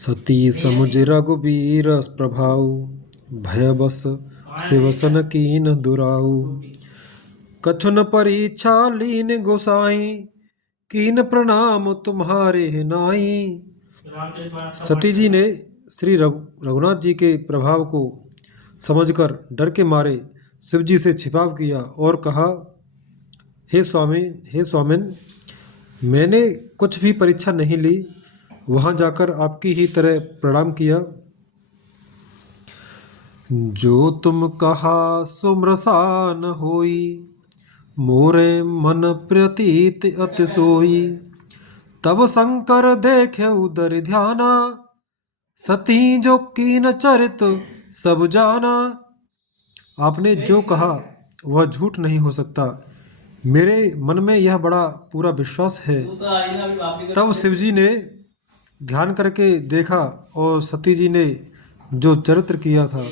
सती समुझ रघुबीर प्रभाऊ, भय बस शिवसन कीन दुराऊ। कछु न परीक्षा लीन गोसाई, कीन प्रणाम तुम्हारे नाई। सती जी ने श्री रघुनाथ जी के प्रभाव को समझकर डर के मारे शिव जी से छिपाव किया और कहा, हे स्वामी, हे स्वामिन, मैंने कुछ भी परीक्षा नहीं ली, वहाँ जाकर आपकी ही तरह प्रणाम किया। जो तुम कहा सुमरसान होई, मोरे मन प्रतीत अति सोई। तब शंकर देखे उदर ध्याना, सती जो कीन चरित सब जाना। आपने जो कहा वह झूठ नहीं हो सकता, मेरे मन में यह बड़ा पूरा विश्वास है। तब शिवजी ने ध्यान करके देखा और सती जी ने जो चरित्र किया था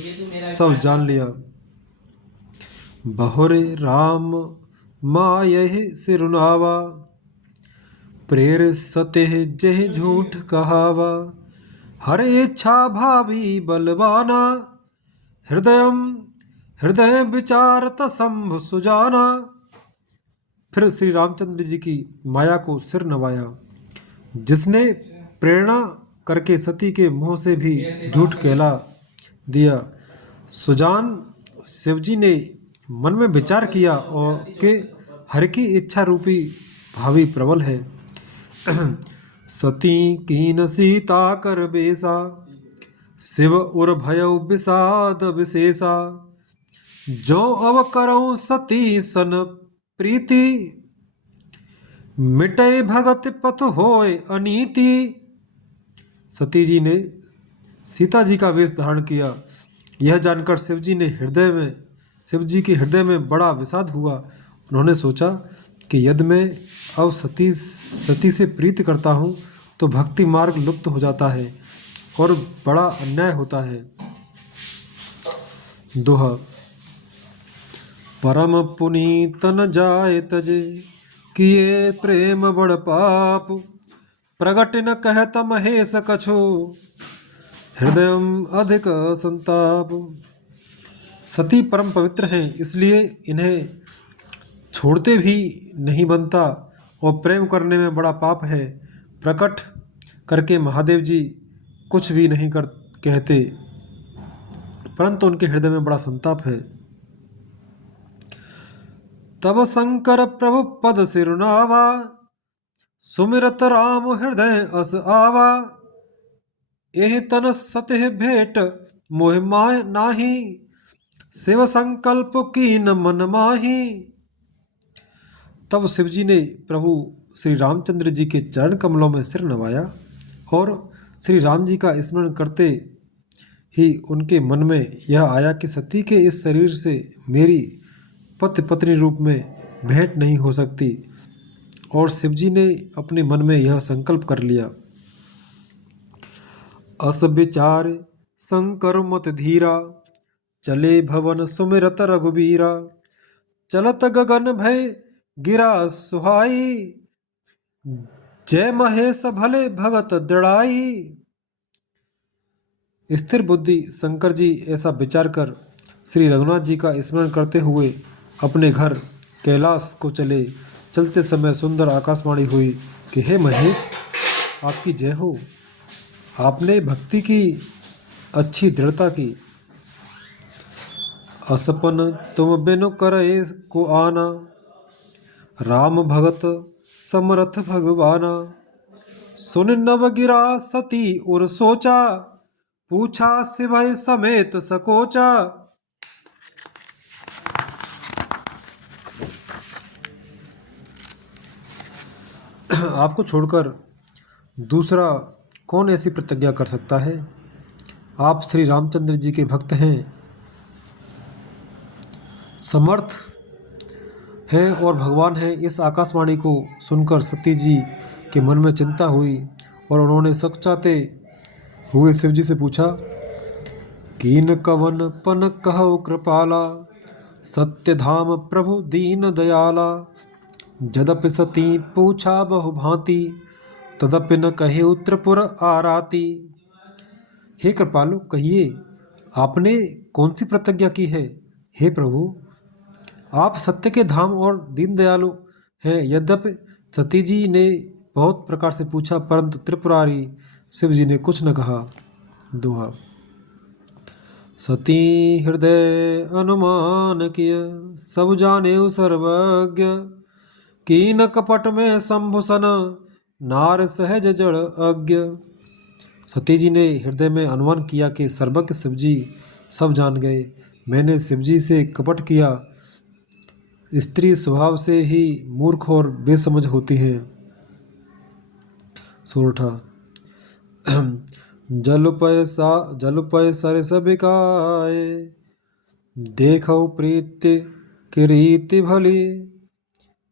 सब जान लिया। बहुरे राम मायहि सिरुनावा, प्रेर सते जह झूठ कहावा। हर इच्छा भावी बलवाना, हृदय विचारत शंभु सुजाना। फिर श्री रामचंद्र जी की माया को सिर नवाया, जिसने प्रेरणा करके सती के मुंह से भी झूठ कहला दिया। सुजान शिवजी ने मन में विचार किया और कि हर की इच्छा रूपी भावी प्रबल है। सती कीन सीता कर बेसा, शिव उर भयउ विषाद विशेषा। जो अब करऊं सती सन प्रीति, मिटे भगत पथ होय अनीति। सती जी ने सीता जी का वेश धारण किया। यह जानकर शिव जी के हृदय में बड़ा विषाद हुआ। उन्होंने सोचा कि यदि मैं अब सती से प्रीति करता हूँ तो भक्ति मार्ग लुप्त हो जाता है और बड़ा अन्याय होता है। दोहा। परम पुनीतन जाय तजे, किए प्रेम बड़ पाप। प्रगट न कहत महेश कछु, हृदय अधिक संताप। सती परम पवित्र हैं, इसलिए इन्हें छोड़ते भी नहीं बनता और प्रेम करने में बड़ा पाप है। प्रकट करके महादेव जी कुछ भी नहीं कहते, परंतु उनके हृदय में बड़ा संताप है। तब शंकर प्रभु पद सिरुनावा, सुमिरत राम हृदय अस आवा। एहि तन सतह भेंट मोहि माय नाही, शिव संकल्प कीन मन माही। तब शिवजी ने प्रभु श्री रामचंद्र जी के चरण कमलों में सिर नवाया और श्री राम जी का स्मरण करते ही उनके मन में यह आया कि सती के इस शरीर से मेरी पति पत्नी रूप में भेंट नहीं हो सकती। और शिवजी ने अपने मन में यह संकल्प कर लिया। अस विचार शंकर मत धीरा, चले भवन सुमिरत रघुबीरा। चलत गगन भय गिरा सुहाई, जय महेश भले भगत दृढ़ाई। स्थिर बुद्धि शंकर जी ऐसा विचार कर श्री रघुनाथ जी का स्मरण करते हुए अपने घर कैलाश को चले। चलते समय सुंदर आकाशवाणी हुई कि हे महेश, आपकी जय हो, आपने भक्ति की अच्छी दृढ़ता की। असपन तुम बिनु करे को आना, राम भगत समरथ भगवाना। सुन नव गिरा सती उर सोचा, पूछा शिवय समेत सकोचा। आपको छोड़कर दूसरा कौन ऐसी प्रतिज्ञा कर सकता है? आप श्री रामचंद्र जी के भक्त हैं, समर्थ हैं और भगवान हैं। इस आकाशवाणी को सुनकर सती जी के मन में चिंता हुई और उन्होंने सकुचाते हुए शिव जी से पूछा, कीन कवन पन कहो कृपाला, सत्य धाम प्रभु दीन दयाला। जदपि सती पूछा बहु भांति, तदपि न कहे त्रिपुर आराती। हे कृपालु, कहिए आपने कौन सी प्रतिज्ञा की है? हे प्रभु, आप सत्य के धाम और दीन दयालु हैं। यद्यपि सती जी ने बहुत प्रकार से पूछा, परंतु त्रिपुरारी शिव जी ने कुछ न कहा। दोहा। सती हृदय अनुमान किय, सब जाने सर्वज्ञ। कीन कपट में शंभुसन, नार सहज जड़ अज्ञ। सती जी ने हृदय में अनुमान किया कि सर्वज्ञ शिवजी सब जान गए। मैंने शिवजी से कपट किया। स्त्री स्वभाव से ही मूर्ख और बेसमझ होती हैं। सोरठा। जल पय सर सबिकाए, देखो प्रीति की रीति भली।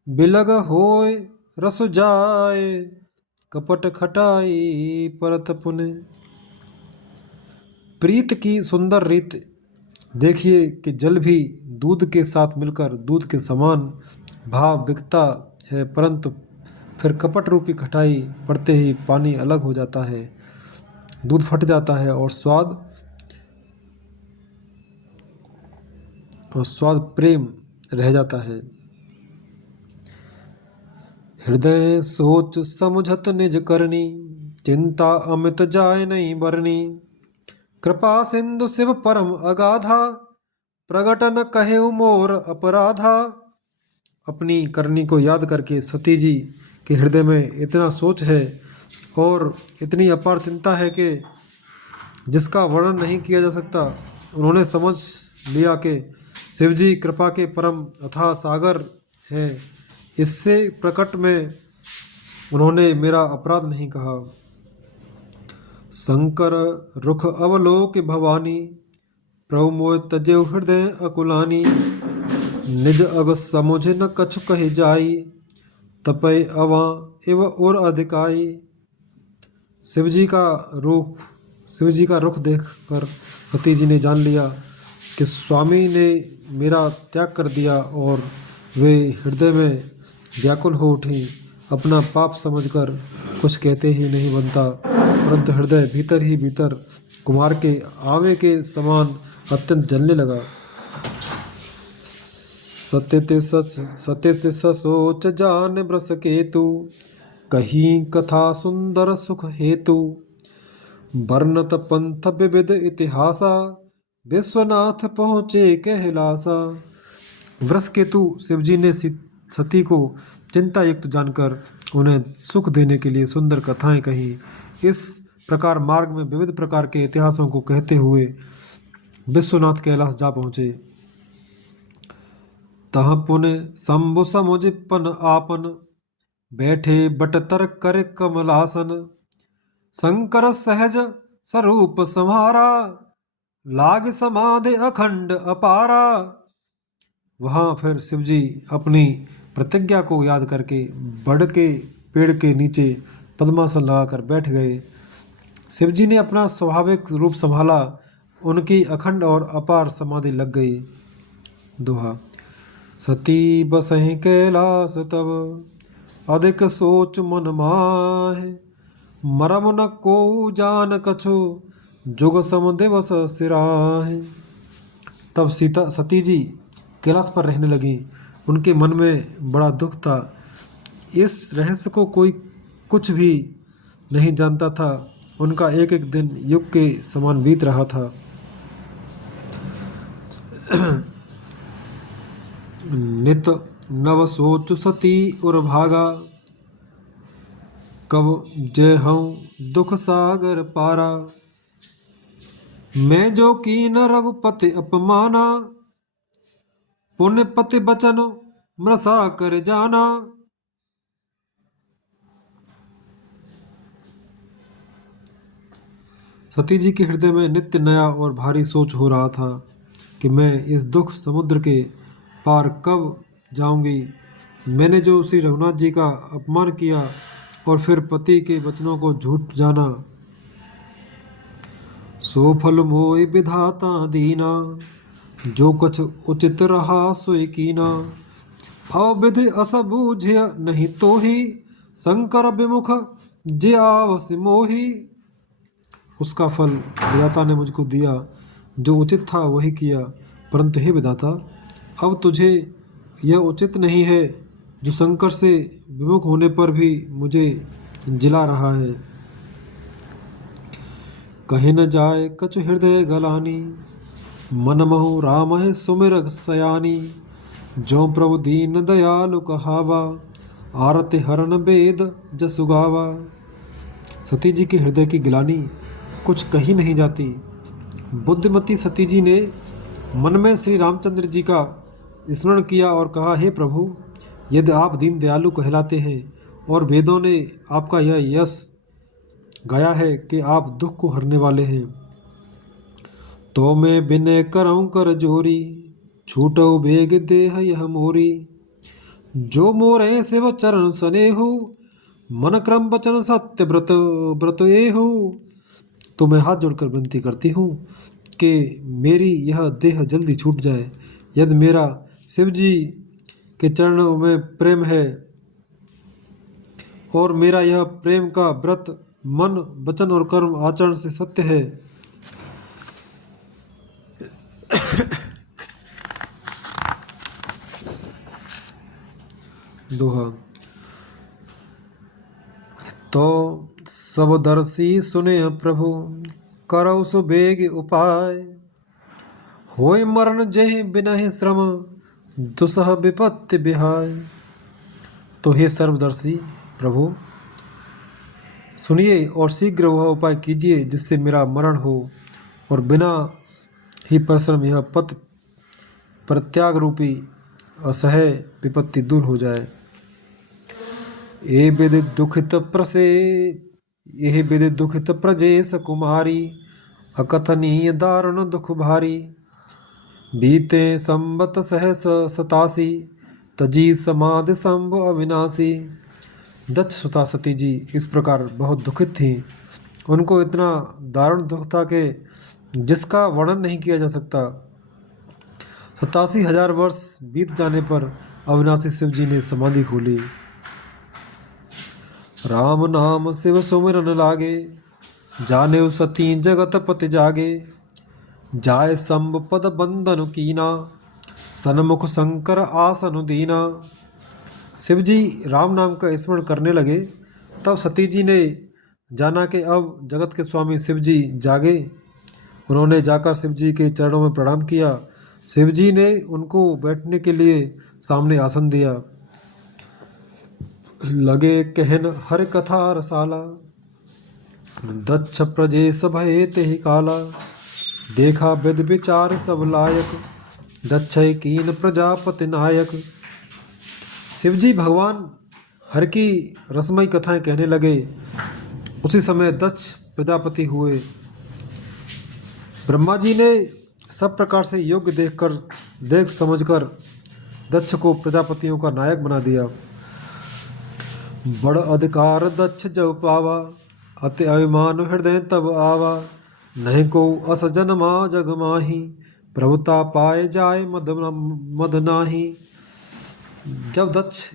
बिलग होय रस जाए, कपट खटाई परत पुने। प्रीत की सुंदर रीत देखिए कि जल भी दूध के साथ मिलकर दूध के समान भाव बिकता है, परंतु फिर कपट रूपी खटाई पड़ते ही पानी अलग हो जाता है, दूध फट जाता है और स्वाद प्रेम रह जाता है। हृदय सोच समुझत निज करनी, चिंता अमित जाय नहीं बरनी। कृपा सिंधु शिव परम अगाधा, प्रगट न कहे मोर अपराधा। अपनी करनी को याद करके सती जी के हृदय में इतना सोच है और इतनी अपार चिंता है कि जिसका वर्णन नहीं किया जा सकता। उन्होंने समझ लिया कि शिवजी कृपा के परम अथाह सागर हैं। इससे प्रकट में उन्होंने मेरा अपराध नहीं कहा। शंकर रुख अवलोक भवानी, प्रभु मोय तजेउ हृदय अकुलानी। निज अग समुझ न कछु कहि जाई, तपय अवा एव और अधिकाई। शिवजी का रुख देखकर सती जी ने जान लिया कि स्वामी ने मेरा त्याग कर दिया और वे हृदय में व्याकुल हो उठी। अपना पाप समझकर कुछ कहते ही नहीं बनता, परंतु हृदय भीतर ही भीतर कुमार के आवे के समान अत्यंत जलने लगा। सत्य ते सोच जान ब्रस केतु, कहीं कथा सुंदर सुख हेतु। वर्णत पंथ विविध इतिहासा, विश्वनाथ पहुँचे कहलासा। वृष केतु शिवजी ने सती को चिंता युक्त जानकर उन्हें सुख देने के लिए सुंदर कथाएं कही। इस प्रकार मार्ग में विविध प्रकार के इतिहासों को कहते हुए विश्वनाथ कैलाश जा पहुँचे। तह पुन शंभु समुझ पन आपन, बैठे बटतर कर कमलासन। शंकर सहज स्वरूप संहारा, लाग समाधि अखंड अपारा। वहाँ फिर शिवजी अपनी प्रतिज्ञा को याद करके बड़ के पेड़ के नीचे पद्मासन लगाकर बैठ गए। शिवजी ने अपना स्वाभाविक रूप संभाला, उनकी अखंड और अपार समाधि लग गई। दोहा। सती बसहि कैलास तब, अधिक सोच मन माहे। मरम न को जान कछु, जुग सम दिवस सिराहे। तब सती जी कैलाश पर रहने लगी। उनके मन में बड़ा दुख था। इस रहस्य को कोई कुछ भी नहीं जानता था। उनका एक एक दिन युग के समान बीत रहा था। नित नव सोच सती उर भागा, कब जय हूँ दुख सागर पारा। मैं जो कीन रघुपति अपमाना, पुण्य पति बचन मृषा कर जाना। सती जी के हृदय में नित्य नया और भारी सोच हो रहा था कि मैं इस दुख समुद्र के पार कब जाऊंगी। मैंने जो श्री रघुनाथ जी का अपमान किया और फिर पति के वचनों को झूठ जाना, सो फल मोय विधाता दीना। जो कुछ उचित रहा सोई कीना, अविधि अस बूझिय नहीं तो ही। शंकर विमुख जे आवस मोही। उसका फल विधाता ने मुझको दिया। जो उचित था वही किया, परंतु हे विधाता, अब तुझे यह उचित नहीं है जो शंकर से विमुख होने पर भी मुझे जिला रहा है। कहीं न जाए कछु हृदय गलानी, मन महु राम है सुमिर सयानी। जो प्रभु दीन दयालु कहावा, आरति हरन वेद जसु गावा। सती जी के हृदय की गिलानी कुछ कही नहीं जाती। बुद्धिमती सती जी ने मन में श्री रामचंद्र जी का स्मरण किया और कहा, हे प्रभु, यदि आप दीन दयालु कहलाते हैं और वेदों ने आपका यह यश गाया है कि आप दुख को हरने वाले हैं, तो मैं विनय करऊं कर जोरी, छूटो बेग देह यह मोरी। जो मोरे शिव चरण सनेहु, मन क्रम वचन सत्य व्रत व्रत एहु। तो मैं हाथ जोड़कर विनती करती हूँ कि मेरी यह देह जल्दी छूट जाए। यदि मेरा शिव जी के चरणों में प्रेम है और मेरा यह प्रेम का व्रत मन वचन और कर्म आचरण से सत्य है, दोहा। तो सब दर्शी सुने प्रभु, करौ सुबेग उपाय। होय मरण जेहि बिनहि श्रम, दुसह विपत्ति बिहाय। तो हे सर्वदर्शी प्रभु, सुनिए और शीघ्र वह उपाय कीजिए जिससे मेरा मरण हो और बिना ही परिश्रम यह पथ परित्याग रूपी असह्य विपत्ति दूर हो जाए। ए विधि दुखित प्रसे यह विधि दुखित प्रजेश कुमारी, अकथनीय दारुण दुख भारी। बीते संबत सहस सतासी, तजी समाधि संभ अविनाशी। दक्ष सुता सती जी इस प्रकार बहुत दुखित थीं। उनको इतना दारुण दुख था कि जिसका वर्णन नहीं किया जा सकता। 87,000 वर्ष बीत जाने पर अविनाशी शिव जी ने समाधि खोली। राम नाम शिव सुमिरन लागे, जाने सती जगत पति जागे। जाय शंभ पद बंदन कीना, सन्मुख शंकर आसन दीना। शिव जी राम नाम का स्मरण करने लगे। तब सती जी ने जाना कि अब जगत के स्वामी शिव जी जागे। उन्होंने जाकर शिव जी के चरणों में प्रणाम किया। शिव जी ने उनको बैठने के लिए सामने आसन दिया। लगे कहन हर कथा रसाला, दक्ष प्रजेश भये तेहि काला। देखा विद विचार सब लायक, दक्ष कीन प्रजापति नायक। शिवजी भगवान हर की रसमयी कथाएं कहने लगे। उसी समय दक्ष प्रजापति हुए। ब्रह्मा जी ने सब प्रकार से योग्य देख समझकर दक्ष को प्रजापतियों का नायक बना दिया। बड़ अधिकार दक्ष जब पावा, अति अभिमान हृदय तब आवा। नहीं को अस जन्मा जग माही, प्रभुता पाए जाए मद नाही। जब दक्ष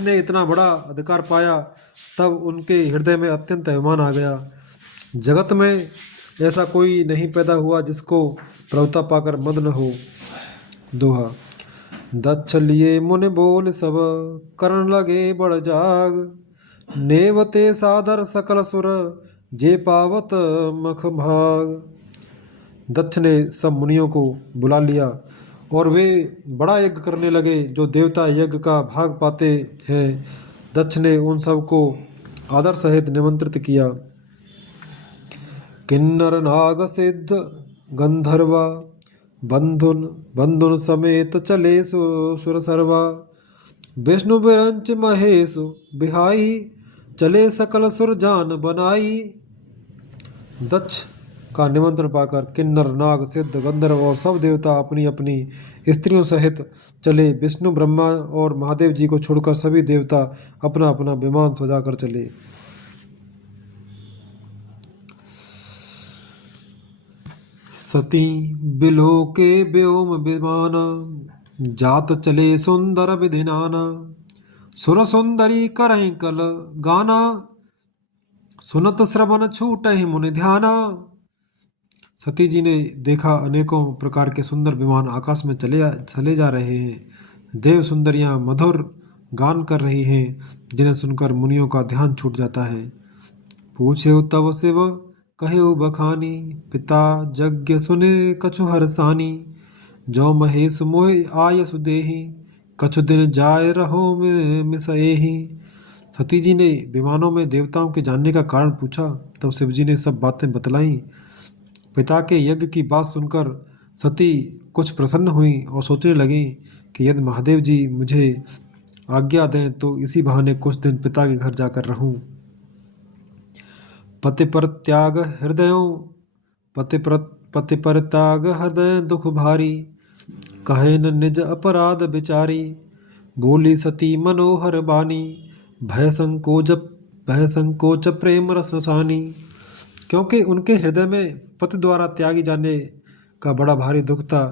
ने इतना बड़ा अधिकार पाया, तब उनके हृदय में अत्यंत अभिमान आ गया। जगत में ऐसा कोई नहीं पैदा हुआ जिसको प्रभुता पाकर मद न हो। दोहा। दक्ष लिए मुनि बोल सब, करण लगे बड़ जाग। नेवते सादर सकल सुर, जे पावत मख भाग। दक्ष ने सब मुनियों को बुला लिया और वे बड़ा यज्ञ करने लगे जो देवता यज्ञ का भाग पाते हैं। दक्ष ने उन सब को आदर सहित निमंत्रित किया। किन्नर नाग सिद्ध गंधर्वा, बंधुन समेत चले सुर सर्वा। विष्णु विरंच महेश बिहाई, चले सकल सुर जान बनाई। दक्ष का निमंत्रण पाकर किन्नर नाग सिद्ध गंधर्व और सब देवता अपनी अपनी स्त्रियों सहित चले। विष्णु ब्रह्मा और महादेव जी को छोड़कर सभी देवता अपना अपना विमान सजाकर चले। सती बिलोके व्योम विमाना, जात चले सुंदर विधिनाना। सुर सुंदरी करहीं कल गाना, सुनत श्रवण छूटहि मुनि ध्याना। सती जी ने देखा अनेकों प्रकार के सुंदर विमान आकाश में चले जा रहे हैं। देव सुंदरियां मधुर गान कर रही हैं, जिन्हें सुनकर मुनियों का ध्यान छूट जाता है। पूछे तब शिव कहे बखानी, पिता यज्ञ सुने कछु हरसानी। जो महेश मोह आय सुदेही, कछु दिन जाय रहो मिसएही। सती जी ने विमानों में देवताओं के जानने का कारण पूछा। तब शिव जी ने सब बातें बतलाई। पिता के यज्ञ की बात सुनकर सती कुछ प्रसन्न हुई और सोचने लगी कि यदि महादेव जी मुझे आज्ञा दें तो इसी बहाने कुछ दिन पिता के घर जाकर रहूं। पति पर त्याग पति पर त्याग हृदय दुख भारी। कहे न निज अपराध विचारी, बोली सती मनोहर बानी। भय संकोच प्रेम रससानी। क्योंकि उनके हृदय में पति द्वारा त्यागी जाने का बड़ा भारी दुख था,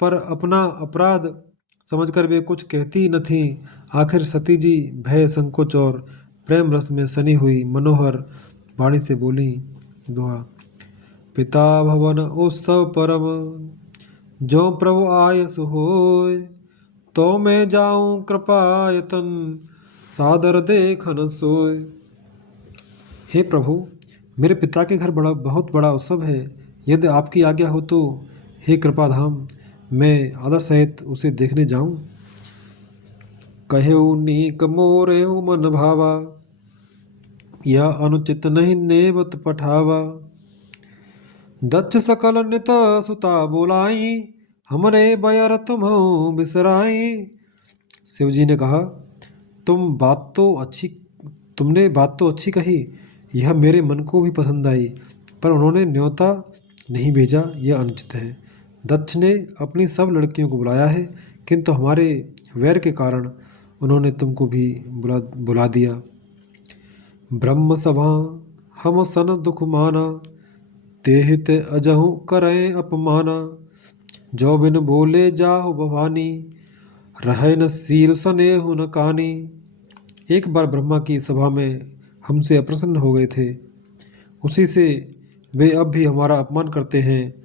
पर अपना अपराध समझकर वे कुछ कहती न थी। आखिर सती जी भय संकोच और प्रेम रस में सनी हुई मनोहर वाणी से बोली। दोहा। पिता भवन उत्सव परम, जो प्रभु आय सुहोय। तो मैं जाऊं कृपायतन, सादर देखन सोय। हे प्रभु, मेरे पिता के घर बहुत बड़ा उत्सव है। यदि आपकी आज्ञा हो तो हे कृपाधाम, मैं आदर सहित उसे देखने जाऊं। कहेऊ नीक मोरेऊ मन भावा, यह अनुचित नहीं नेवत पठावा। दक्ष सकल नित सुता बोलाई, हमरे बयर तुम्हु बिसराई। शिव जी ने कहा, तुमने बात तो अच्छी कही, यह मेरे मन को भी पसंद आई, पर उन्होंने न्योता नहीं भेजा, यह अनुचित है। दक्ष ने अपनी सब लड़कियों को बुलाया है, किंतु हमारे वैर के कारण उन्होंने तुमको भी बुला दिया। ब्रह्म सभा हम सन दुख माना, तेहित अजहु करें अपमाना। जो बिन बोले जाहु भवानी, रहे न सील सनेहु न कानी। एक बार ब्रह्मा की सभा में हमसे अप्रसन्न हो गए थे, उसी से वे अब भी हमारा अपमान करते हैं।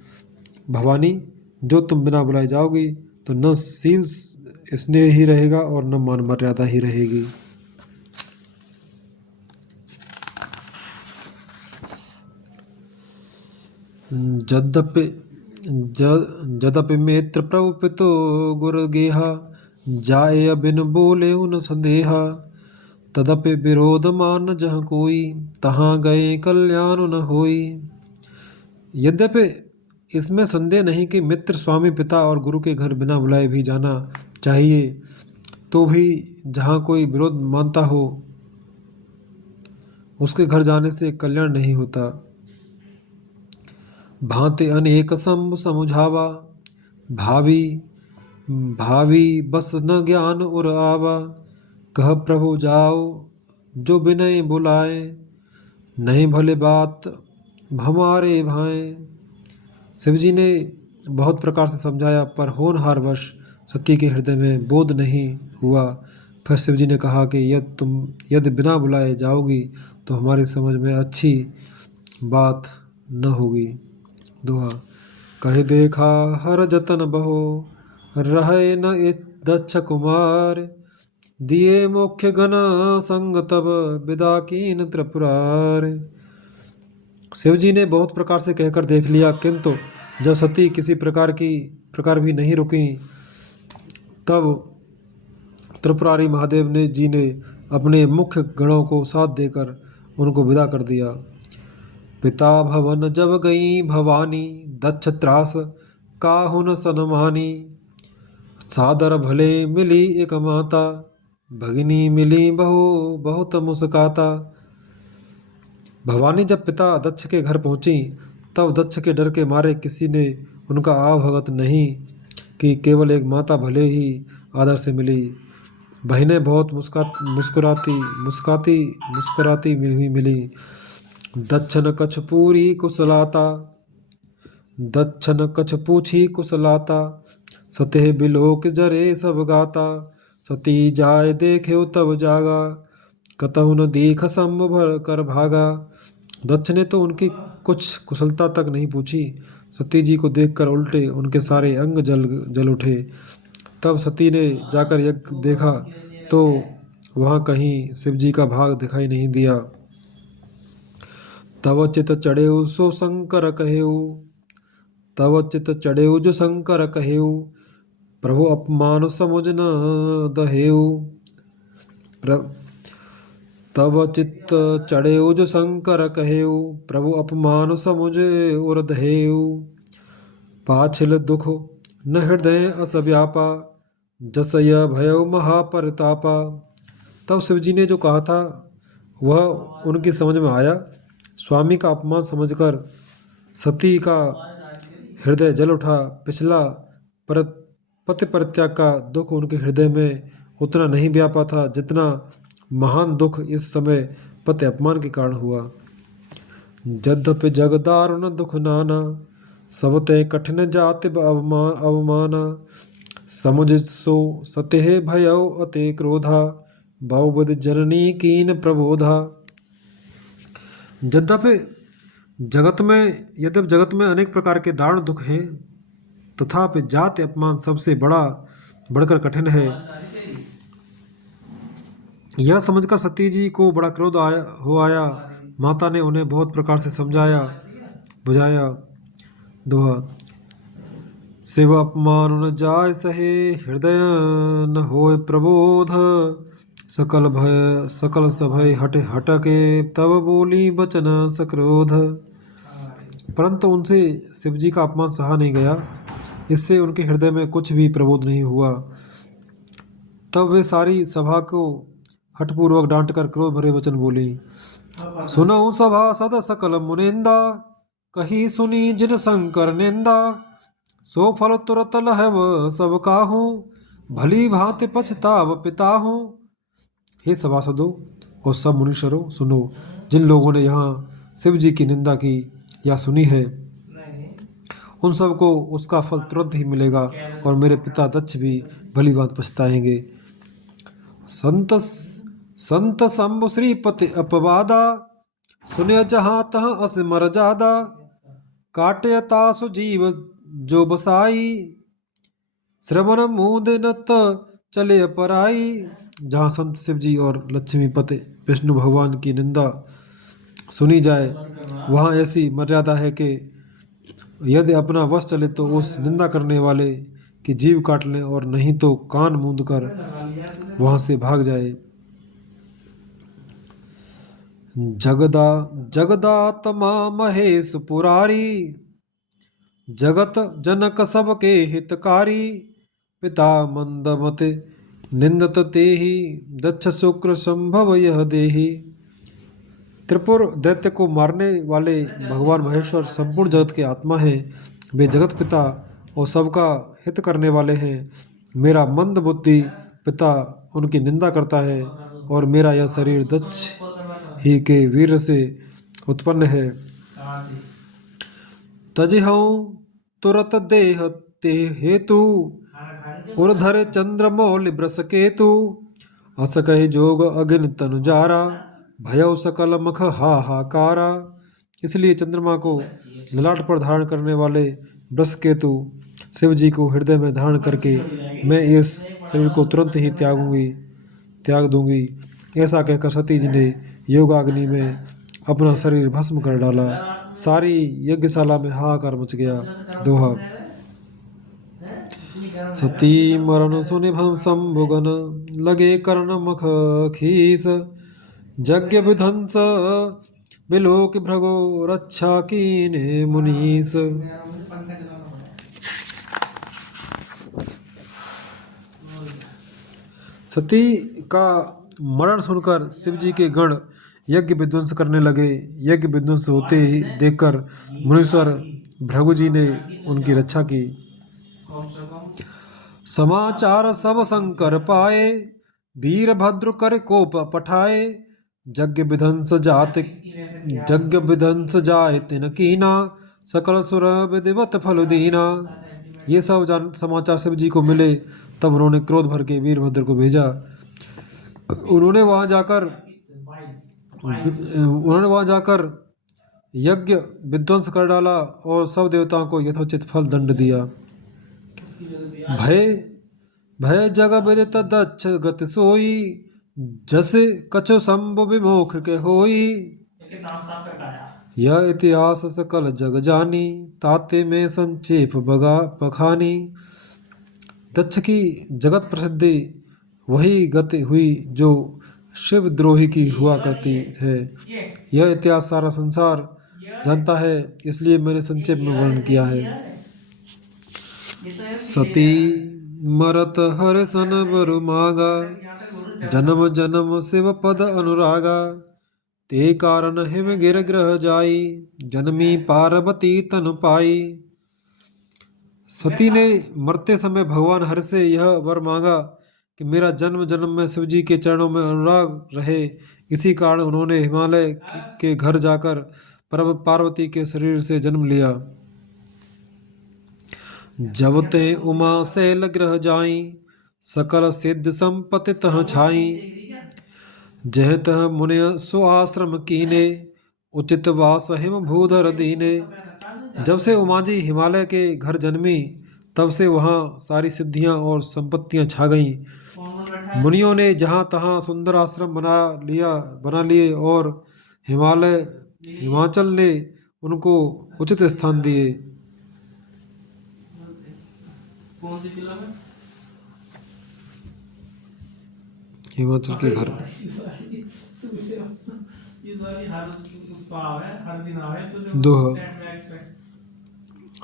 भवानी, जो तुम बिना बुलाए जाओगी तो न सील स्नेह ही रहेगा और न मान मर्यादा ही रहेगी। जदपि मित्र प्रभु पितो गुर गेहा, जाए बिन बोले उन संदेहा। तदपि विरोध मान जह कोई, तहाँ गए कल्याण न होई। यद्यपि इसमें संदेह नहीं कि मित्र, स्वामी, पिता और गुरु के घर बिना बुलाए भी जाना चाहिए, तो भी जहाँ कोई विरोध मानता हो उसके घर जाने से कल्याण नहीं होता। भांति अनेक समुझावा, भावी भावी बस न ज्ञान उर आवा। कह प्रभु जाओ जो बिनय बुलाए, नहीं भले बात हमारे भाए। शिव जी ने बहुत प्रकार से समझाया, पर होनहारवश सती के हृदय में बोध नहीं हुआ। फिर शिव जी ने कहा कि यदि बिना बुलाए जाओगी तो हमारी समझ में अच्छी बात न होगी। दोहा। कहे देखा हर जतन बहो, रहे न दक्ष कुमार। दिए मुख्य गण संग तब, विदा कीन त्रिपुरार। शिव जी ने बहुत प्रकार से कहकर देख लिया, किंतु जब सती किसी प्रकार भी नहीं रुकी, तब त्रिपुरारी महादेव जी ने अपने मुख्य गणों को साथ देकर उनको विदा कर दिया। पिता भवन जब गई भवानी, दक्ष त्रास काहुन सनमानी। सादर भले मिली एक माता, भगिनी मिली बहु बहुत मुस्काता। भवानी जब पिता दक्ष के घर पहुंची, तब दक्ष के डर के मारे किसी ने उनका आवभगत नहीं कि केवल एक माता भले ही आदर से मिली। बहनें बहुत मुस्कुराती हुई मिली। दक्षन कछ पूछी कुशलाता, सतेह बिलोक जरे सब गाता। सती जाय देखे तब जागा, कतहु न देख सम्भ भर कर भागा। दक्ष ने तो उनकी कुछ कुशलता तक नहीं पूछी। सती जी को देखकर उल्टे उनके सारे अंग जल जल उठे। तब सती ने जाकर यज्ञ देखा तो वहाँ कहीं शिव जी का भाग दिखाई नहीं दिया। तव चित चढ़ेउ सो शंकर कहेउ, तव चित चढ़ेउ जो शंकर कहेउ, प्रभु अपमान समुझ न दहेउ। तब चित्त चढ़ेउ जो शंकर कहेउ, प्रभु अपमान समुझ उर दहेउ। पाछिल दुख न हृदय अस व्यापा, जस यह भयउ महापरतापा। तब शिव जी ने जो कहा था वह उनकी समझ में आया। स्वामी का अपमान समझकर सती का हृदय जल उठा। पिछला पर पति परित्याग का दुख उनके हृदय में उतना नहीं व्यापा था जितना महान दुख इस समय पति अपमान के कारण हुआ। यद्यपि जग दारुण दुख नाना, सब ते कठिन जाति अवमाना। समुझ सो सतेह भयउ अते क्रोधा, बहुबुध जननी कीन प्रबोधा। यद्यपि जगत में अनेक प्रकार के दारुण दुख हैं, तथापि जाति अपमान सबसे बढ़कर कठिन है। यह समझकर सती जी को बड़ा क्रोध आया। माता ने उन्हें बहुत प्रकार से समझाया बुझाया। दोहा। शिव अपमान न जाय सहे, हृदय न होय प्रबोध। सकल सभय हटके, तब बोली बचन सक्रोध। परंतु उनसे शिव जी का अपमान सहा नहीं गया। इससे उनके हृदय में कुछ भी प्रबोध नहीं हुआ। तब वे सारी सभा को हठपूर्वक डांटकर क्रोध भरे वचन बोली। सुनऊ सभा सद सकल मुनिंदा, कही सुनी जिन शंकर निंदा। सो फल तुरत लहब सब काहू, भली भांति पछताव पिताहू। हे सभासदों और सब मुनीश्वरों, सुनो। जिन लोगों ने यहाँ शिव जी की निंदा की या सुनी है, उन सबको उसका फल तुरंत ही मिलेगा और मेरे पिता दक्ष भी भली बात पछताएंगे। संत शंभु श्रीपति अपवादा, सुने जहाँ तहाँ अस मर जादा। काटे तासु जीव जो बसाई, श्रवण मूद नत चले पराई। जहाँ संत शिव जी और लक्ष्मीपति विष्णु भगवान की निंदा सुनी जाए, वहाँ ऐसी मर्यादा है कि यदि अपना वश चले तो उस निंदा करने वाले की जीव काट लें, और नहीं तो कान मूंद कर वहाँ से भाग जाए। जगदात्मा महेश पुरारी, जगत जनक सबके हितकारी। पिता मंदमते निंदत तेहि, दक्ष शुक्र संभव यह देहि। त्रिपुर दैत्य को मारने वाले भगवान महेश्वर संपूर्ण जगत के आत्मा हैं। वे जगत पिता और सबका हित करने वाले हैं। मेरा मंद बुद्धि पिता उनकी निंदा करता है, और मेरा यह शरीर दक्ष ही के वीर से उत्पन्न है। तजिहऊँ तुरत देह ते हेतु, उर्धर चंद्रमौलि ब्रस केतु। अस कहि जोग अग्नि तनु जारा, भयउ सकल मख हाहाकारा। इसलिए चंद्रमा को ललाट पर धारण करने वाले ब्रस केतु शिव जी को हृदय में धारण करके मैं इस शरीर को तुरंत ही त्याग दूंगी। ऐसा कहकर सती जी ने योगाग्नि में अपना शरीर भस्म कर डाला। सारी यज्ञशाला में हाहाकार मच गया। दोहा। सती मरण सुनि भम शंभुगन, लगे कर्ण मख खीस। यज्ञ विध्वंस बिलोक भृगो, रक्षा कीन्हे मुनीस। सती का मरण सुनकर शिव जी के गण यज्ञ विध्वंस करने लगे। यज्ञ विध्वंस होते ही देखकर मुनीश्वर भृगु जी ने उनकी रक्षा की। समाचार सब शंकर पाए, वीरभद्र कर कोप पठाए। यज्ञ विध्वंस जाए तिन कीना, सकल सुर विधिवत फल दीना। ये सब समाचार शिव जी को मिले। तब उन्होंने क्रोध भर के वीरभद्र को भेजा। उन्होंने वहां जाकर उन्होंने वहां जाकर यज्ञ विध्वंस कर डाला और सब देवताओं को यथोचित फल दंड दिया। भय भय जग विदित दक्ष गति सोई, जस कछु शंभु विमुख के होई। यह इतिहास सकल जग जानी, ताते में संक्षेप बगा पखानी। दक्ष की जगत प्रसिद्धि वही गति हुई जो शिव द्रोही की हुआ करती है। यह इतिहास सारा संसार जानता है, इसलिए मैंने संक्षेप में वर्णन किया है। सती मरत हर सन बरु मागा, जन्म जन्म शिव पद अनुरागा। ते कारण हिम गिर ग्रह जाई, जन्मी पार्वती तनु पाई। सती ने मरते समय भगवान हरि से यह वर मांगा कि मेरा जन्म जन्म में शिव जी के चरणों में अनुराग रहे। इसी कारण उन्होंने हिमालय के घर जाकर पार्वती के शरीर से जन्म लिया। जब ते उमा शैल ग्रह जाई, सकल सिद्ध संपत्ति तह छाई। जह तह मुनि सो आश्रम कीने, उचित वास हिम भूधर दीने। जब से उमा जी हिमालय के घर जन्मी, तब से वहाँ सारी सिद्धियाँ और संपत्तियाँ छा गईं। मुनियों ने जहाँ तहाँ सुंदर आश्रम बना लिए और हिमाचल ने उनको उचित स्थान दिए। हिमाचल के घर दोहा।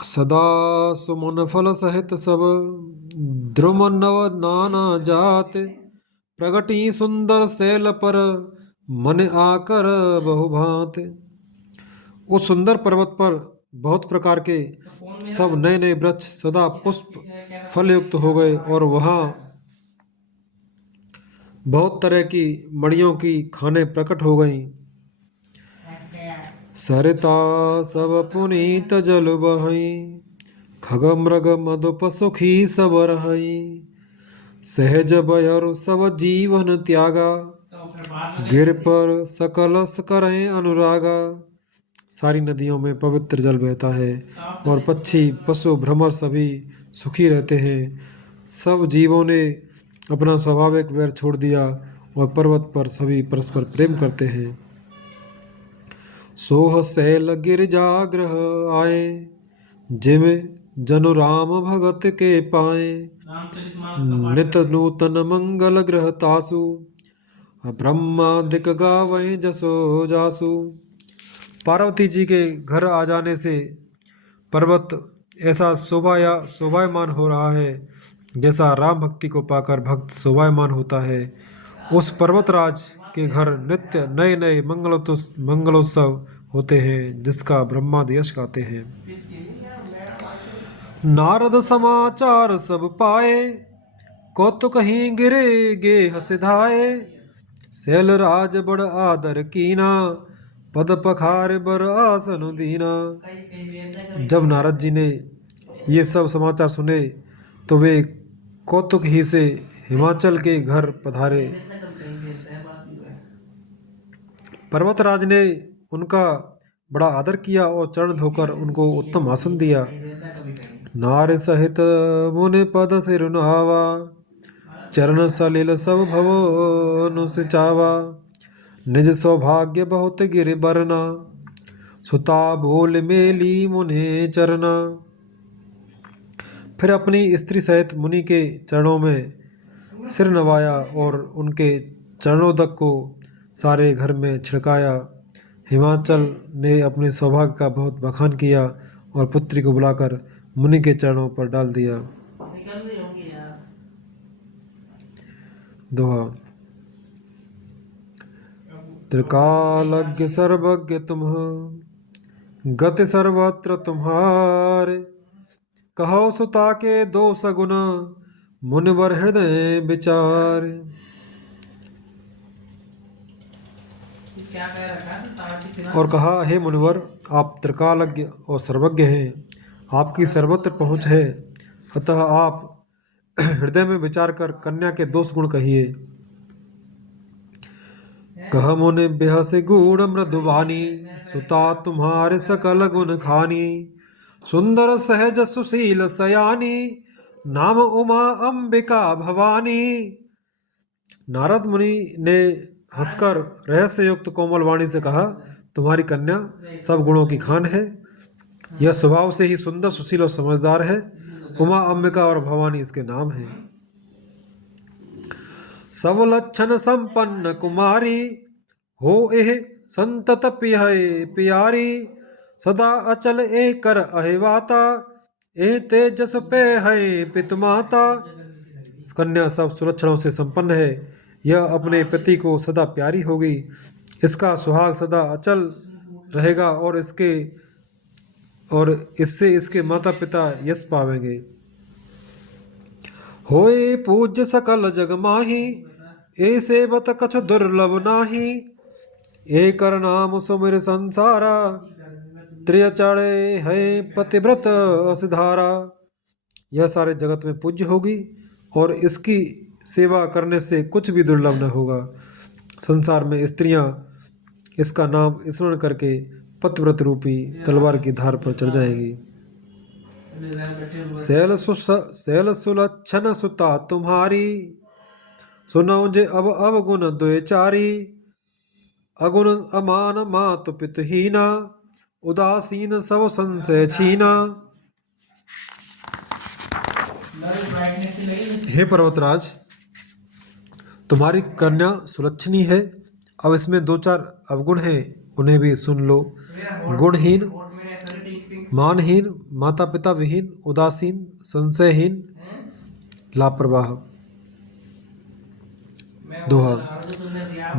सदा सुमन फल सहित सब, द्रुम नव नाना जात। प्रगटी सुंदर शैल पर, मन आकर बहुभांत। उस सुंदर पर्वत पर बहुत प्रकार के सब नए नए वृक्ष सदा पुष्प फल युक्त हो गए और वहाँ बहुत तरह की मड़ियों की खाने प्रकट हो गईं। सरिता सब पुनीत जल बहई, खग मृग मधुप सुखी सब रहई। सहज बयर सब जीवन त्यागा, गिर पर सकल करें अनुरागा। सारी नदियों में पवित्र जल बहता है और पक्षी पशु भ्रमर सभी सुखी रहते हैं। सब जीवों ने अपना स्वाभाविक वैर छोड़ दिया और पर्वत पर सभी परस्पर प्रेम करते हैं। सोह शैल गिरजाग्रह आए, जिम जनु राम भगत के पाए। नित नूतन मंगल ग्रह तासु, ब्रह्मादिक गावै जसो जासु। पार्वती जी के घर आ जाने से पर्वत ऐसा शोभायमान हो रहा है, जैसा राम भक्ति को पाकर भक्त शोभायमान होता है। उस पर्वतराज के घर नित्य नए नए मंगलोत्सव होते हैं, जिसका ब्रह्मादि यश गाते हैं। नारद समाचार सब पाए, कौतुक ही गिरे गे हसिधाए। शैल राज बड़ आदर कीना, पद पखार बर आसन दीना। जब नारद जी ने ये सब समाचार सुने तो वे कौतुक ही से हिमाचल के घर पधारे। पर्वतराज ने उनका बड़ा आदर किया और चरण धोकर उनको उत्तम आसन दिया। नार सहित मुनि पद सिर नुहावा, चरण सलिल सब भवो सिचावा। निज सौभाग्य बहुत गिर बरना, सुता बोल मेली मुनि चरना। फिर अपनी स्त्री सहित मुनि के चरणों में सिर नवाया और उनके चरणोदक को सारे घर में छिड़काया। हिमाचल ने अपने सौभाग्य का बहुत बखान किया और पुत्री को बुलाकर मुनि के चरणों पर डाल दिया। दोहा। त्रिकालज्ञ सर्वज्ञ तुम, गति सर्वत्र तुम्हारे। कहो सुता के दो सगुन, मुनिवर हृदय विचार। और कहा, हे मुनिवर, आप त्रिकालज्ञ और सर्वज्ञ हैं, आपकी सर्वत्र पहुँच है, अतः आप हृदय में विचार कर कन्या के 2 गुण कहिए। कह मुनि बेहस गूढ़ मृदुवानी, सुता तुम्हारे सकल गुण खानी। सुंदर सहज सुशील सयानी, नाम उमा अंबिका भवानी। नारद मुनि ने हंसकर रहस्य युक्त कोमल वाणी से कहा, तुम्हारी कन्या सब गुणों की खान है। यह स्वभाव से ही सुंदर सुशील और समझदार है। उमा अंबिका और भवानी इसके नाम हैं। सब लक्षण संपन्न कुमारी, हो एह संतत प्यारी। सदा अचल एकर अहिवाता, ए तेजस पे है पितुमाता। कन्या सब सुलक्षणों से संपन्न है। यह अपने पति को सदा प्यारी होगी। इसका सुहाग सदा अचल रहेगा और इससे इसके माता पिता यश पावेंगे। होए पूज्य सकल जग माही, ए सेवत कछु दुर्लभ नाही। ए कर नाम सुमिर संसारा, त्रिय चढ़े है पतिव्रत असिधारा। यह सारे जगत में पूज्य होगी और इसकी सेवा करने से कुछ भी दुर्लभ न होगा। संसार में स्त्रियां इसका नाम स्मरण करके पतिव्रत रूपी तलवार की धार पर चढ़ जाएगी। शैल सुलक्षण सुता तुम्हारी, सुनौ जे अब गुण द्वेचारी। अगुण अमान मातु पितुहीना, उदासीन सब संशय छीना। हे पर्वतराज, तुम्हारी कन्या सुलक्षणी है। अब इसमें 2-4 अवगुण हैं, उन्हें भी सुन लो। गुणहीन, मानहीन, माता पिता विहीन, उदासीन, संशयहीन, लापरवाह। दोहा।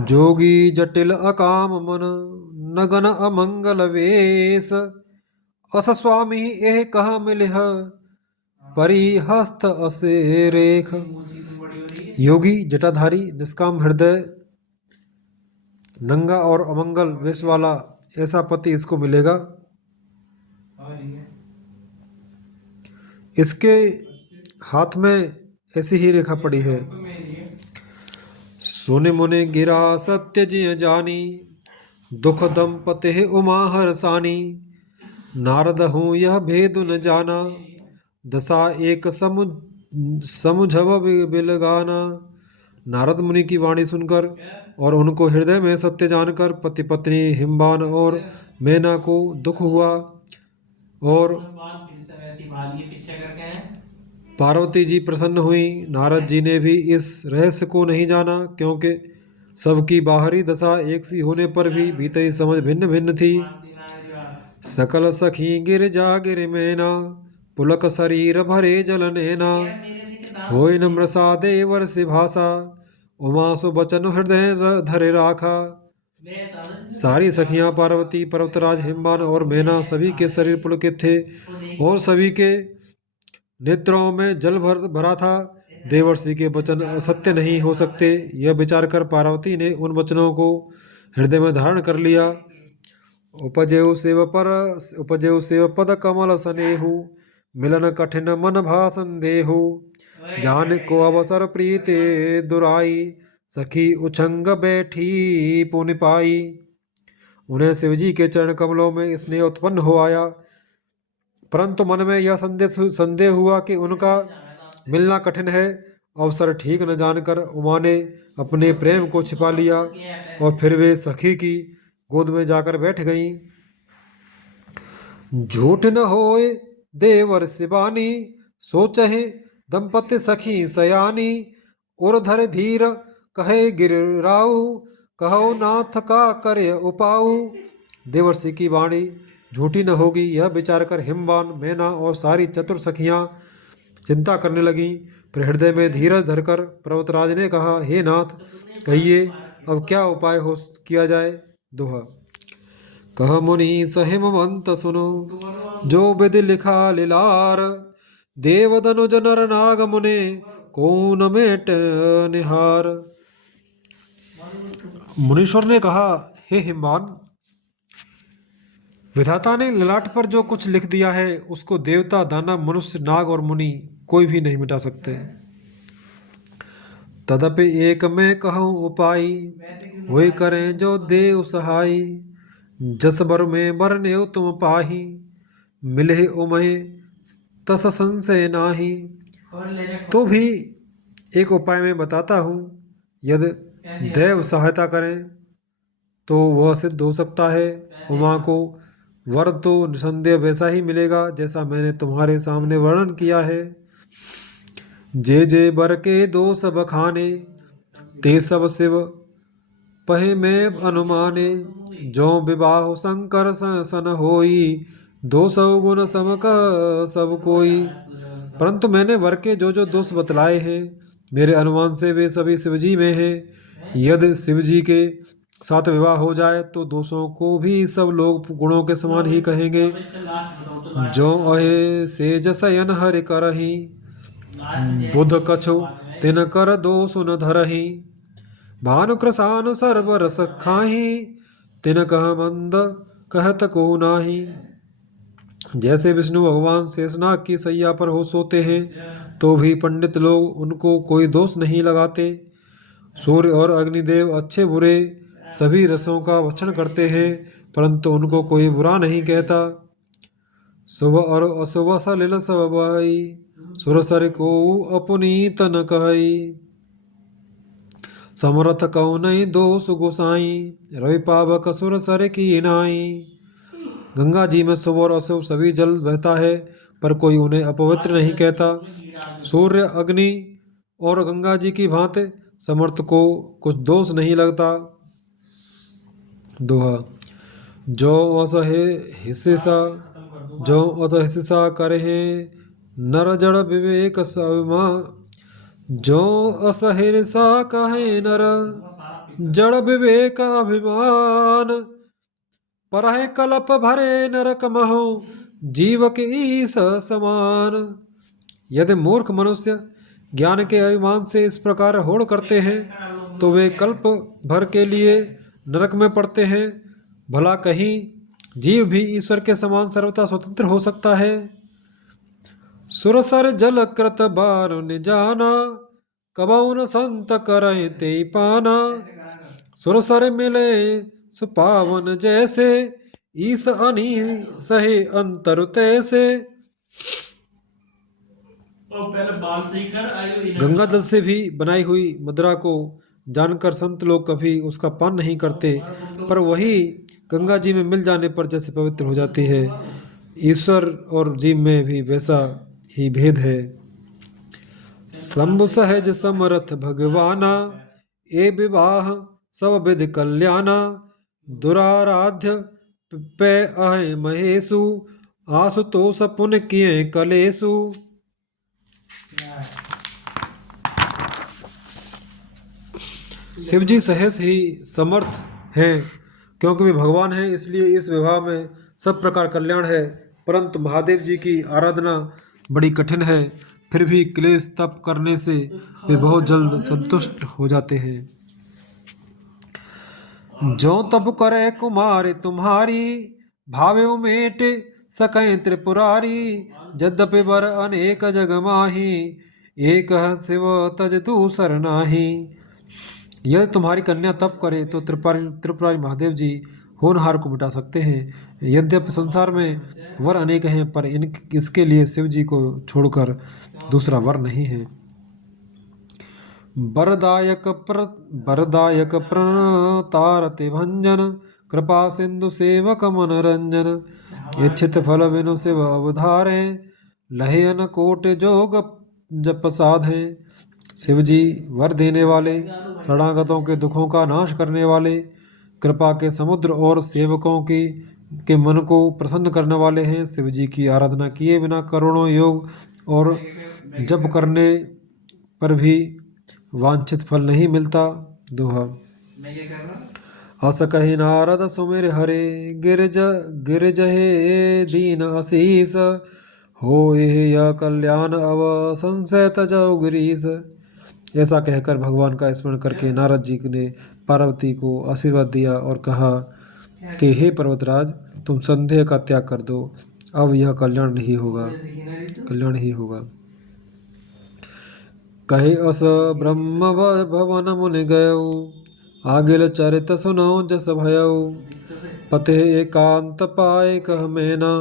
जोगी जटिल अकाम मन, नगन अमंगल वेश। अस स्वामी एह कह मिलह, परिहस्त असे रेख। योगी जटाधारी निष्काम हृदय, नंगा और अमंगल वेश वाला ऐसा पति इसको मिलेगा। इसके हाथ में ऐसी ही रेखा पड़ी है। सुनि मुनि गिरा सत्य जिय जानी, दुख दंपते उमा हरसानी। नारद हूँ यह भेद न जाना, दशा एक समुझव बिलगाना। नारद मुनि की वाणी सुनकर और उनको हृदय में सत्य जानकर पति पत्नी हिमवान और मैना को दुख हुआ और पार्वती जी प्रसन्न हुई। नारद जी ने भी इस रहस्य को नहीं जाना, क्योंकि सबकी बाहरी दशा एक सी होने पर भी भीतरी समझ भिन्न भिन्न थी। सकल सखी गिर जा गिर मैना, पुलक शरीर भरे जल नैना। होय नम्रसा देवर से भाषा, उमा सु बचन हृदय धरे राखा। सारी सखियां पार्वती, पर्वतराज, हिमवान और मैना सभी के शरीर पुलकित थे और सभी के नेत्रों में जल भरा था। देवर्षि के वचन असत्य नहीं हो सकते, यह विचार कर पार्वती ने उन वचनों को हृदय में धारण कर लिया। उपजेउ सेव पद कमल सनेहु, मिलन कठिन मन भा संदेहु। जान को अवसर प्रीते दुराई, सखी उछंग बैठी पुनि पाई। उन्हें शिवजी के चरण कमलों में स्नेह उत्पन्न हो आया, परंतु मन में यह संदेह हुआ कि उनका मिलना कठिन है। अवसर ठीक न जानकर उमा ने अपने प्रेम को छिपा लिया और फिर वे सखी की गोद में जाकर बैठ गईं। झूठ न होए देवर शिवानी, सोचहि दंपति सखी सयानी। उर धर धीर कहे गिरराऊ, कहो नाथ का करे उपाऊ। देवर्षि की वाणी झूठी न होगी, यह विचार कर हिमवान, मैना और सारी चतुर सखियां चिंता करने लगी। फिर हृदय में धीरज धरकर पर्वतराज ने कहा, हे नाथ, कहिए अब क्या उपाय हो किया जाए। दोहा। कह मुनि सहिमवंत सुनो, जो विधि लिखा लिलार। देवदनुज नर नाग मुने, कौन मेट निहार। मुनीश्वर ने कहा, हे हिमवान, विधाता ने ललाट पर जो कुछ लिख दिया है उसको देवता, दानव, मनुष्य, नाग और मुनि कोई भी नहीं मिटा सकते। तदपि एक मैं कहूँ उपाय, होई करें जो देव सहाय। जस बर में बरनेउ तुम पाही, मिले उमहि तस संशय नाही। तो भी एक उपाय मैं बताता हूँ, यदि देव सहायता करें तो वह सिद्ध हो सकता है। उमा को वर तो निसंदेह वैसा ही मिलेगा जैसा मैंने तुम्हारे सामने वर्णन किया है। जे जे बर के दोष बखाने, ते सब शिव पहे में अनुमाने। जो विवाह शंकर सन होई, दो सौ गुण समक सब कोई। परंतु मैंने वर के जो जो दोष बतलाए हैं, मेरे अनुमान से वे सभी शिवजी में हैं। यदि शिवजी के साथ विवाह हो जाए तो दोषों को भी सब लोग गुणों के समान ही कहेंगे। जो अहे सेज सयन हरि करही, बुध कछु तिन कर दोष न धरही। भानुकृसानु सर्व रस खाही, तिन कह मंद कहत को नाही। जैसे विष्णु भगवान शेषनाग की सैया पर हो सोते हैं तो भी पंडित लोग उनको कोई दोष नहीं लगाते। सूर्य और अग्निदेव अच्छे बुरे सभी रसों का भक्षण करते हैं, परंतु उनको कोई बुरा नहीं कहता। शुभ और अशुभ सलिल सब बहई, सुरसर को अपनीत न कहई। समरथ कौ नहीं दोष गोसाई, रवि पावक सुर सर की नाई। गंगा जी में शुभ और अशुभ सभी जल बहता है, पर कोई उन्हें अपवित्र नहीं कहता। सूर्य अग्नि और गंगा जी की भांति समर्थ को कुछ दोष नहीं लगता। दोहा। जो असहे हिस्सा, जो असहिसा करे नर जड़ विवेक सविमा। जो असहिसा कहे नर, जड़ विवेक अभिमान। परहे कलप भरे नरक महो, जीव के ईस समान। यदि मूर्ख मनुष्य ज्ञान के अभिमान से इस प्रकार होड़ करते हैं तो वे कल्प भर के लिए नरक में पड़ते हैं। भला कहीं जीव भी ईश्वर के समान सर्वथा स्वतंत्र हो सकता है। सुरसर जल कृत बार निजाना, कबौ न संत करे ते पाना। सुरसर मिले सुपावन जैसे, ईस अनी सहे अंतर तैसे। गंगा जल से भी बनाई हुई मदिरा को जानकर संत लोग कभी उसका पान नहीं करते, पर वही गंगा जी में मिल जाने पर जैसे पवित्र हो जाती है। ईश्वर और जीव में भी वैसा ही भेद है। शंभु सहज समरथ भगवाना, ए विवाह सब विधि कल्याणा। दुराराध्य पे अहे महेशु, आशुतोष पुन किए कलेशु। शिवजी सहज ही समर्थ हैं, क्योंकि वे भगवान हैं, इसलिए इस विवाह में सब प्रकार कल्याण है। परंतु महादेव जी की आराधना बड़ी कठिन है, फिर भी क्लेश तप करने से वे बहुत जल्द संतुष्ट हो जाते हैं। जो तप करे कुमार तुम्हारी, भावे उमेट सकै त्रिपुरारी। यद्यपि वर अनेक जग माही, एक शिव तज दूसर नाही। यदि तुम्हारी कन्या तप करे तो त्रिपुरारी महादेव जी होनहार को मिटा सकते हैं। यद्यपि संसार में वर अनेक हैं, पर इसके लिए शिव जी को छोड़कर दूसरा वर नहीं है। वरदायक प्रणतारति भंजन, कृपा सिंधु सेवक मनोरंजन। इच्छित फल बिनु शिव अवधारे, लहेन कोट जोग जप साधे। शिव जी वर देने वाले, शरणागतों के दुखों का नाश करने वाले, कृपा के समुद्र और सेवकों के मन को प्रसन्न करने वाले हैं। शिव जी की आराधना किए बिना करोड़ों योग और जप करने पर भी वांछित फल नहीं मिलता। दोहा। अस कहि नारद सुमिर हरे, गिरजहे दीन असीस। होए यह कल्याण अव संशय तजौ गिरीश। ऐसा कहकर भगवान का स्मरण करके नारद जी ने पार्वती को आशीर्वाद दिया और कहा कि हे पर्वतराज, तुम संदेह का त्याग कर दो, अब यह कल्याण ही होगा। कहे अस ब्रह्म भवन मुनि गयो, आगिल चरित सुनो जस भयो। पते एकांत पाए कह मैना,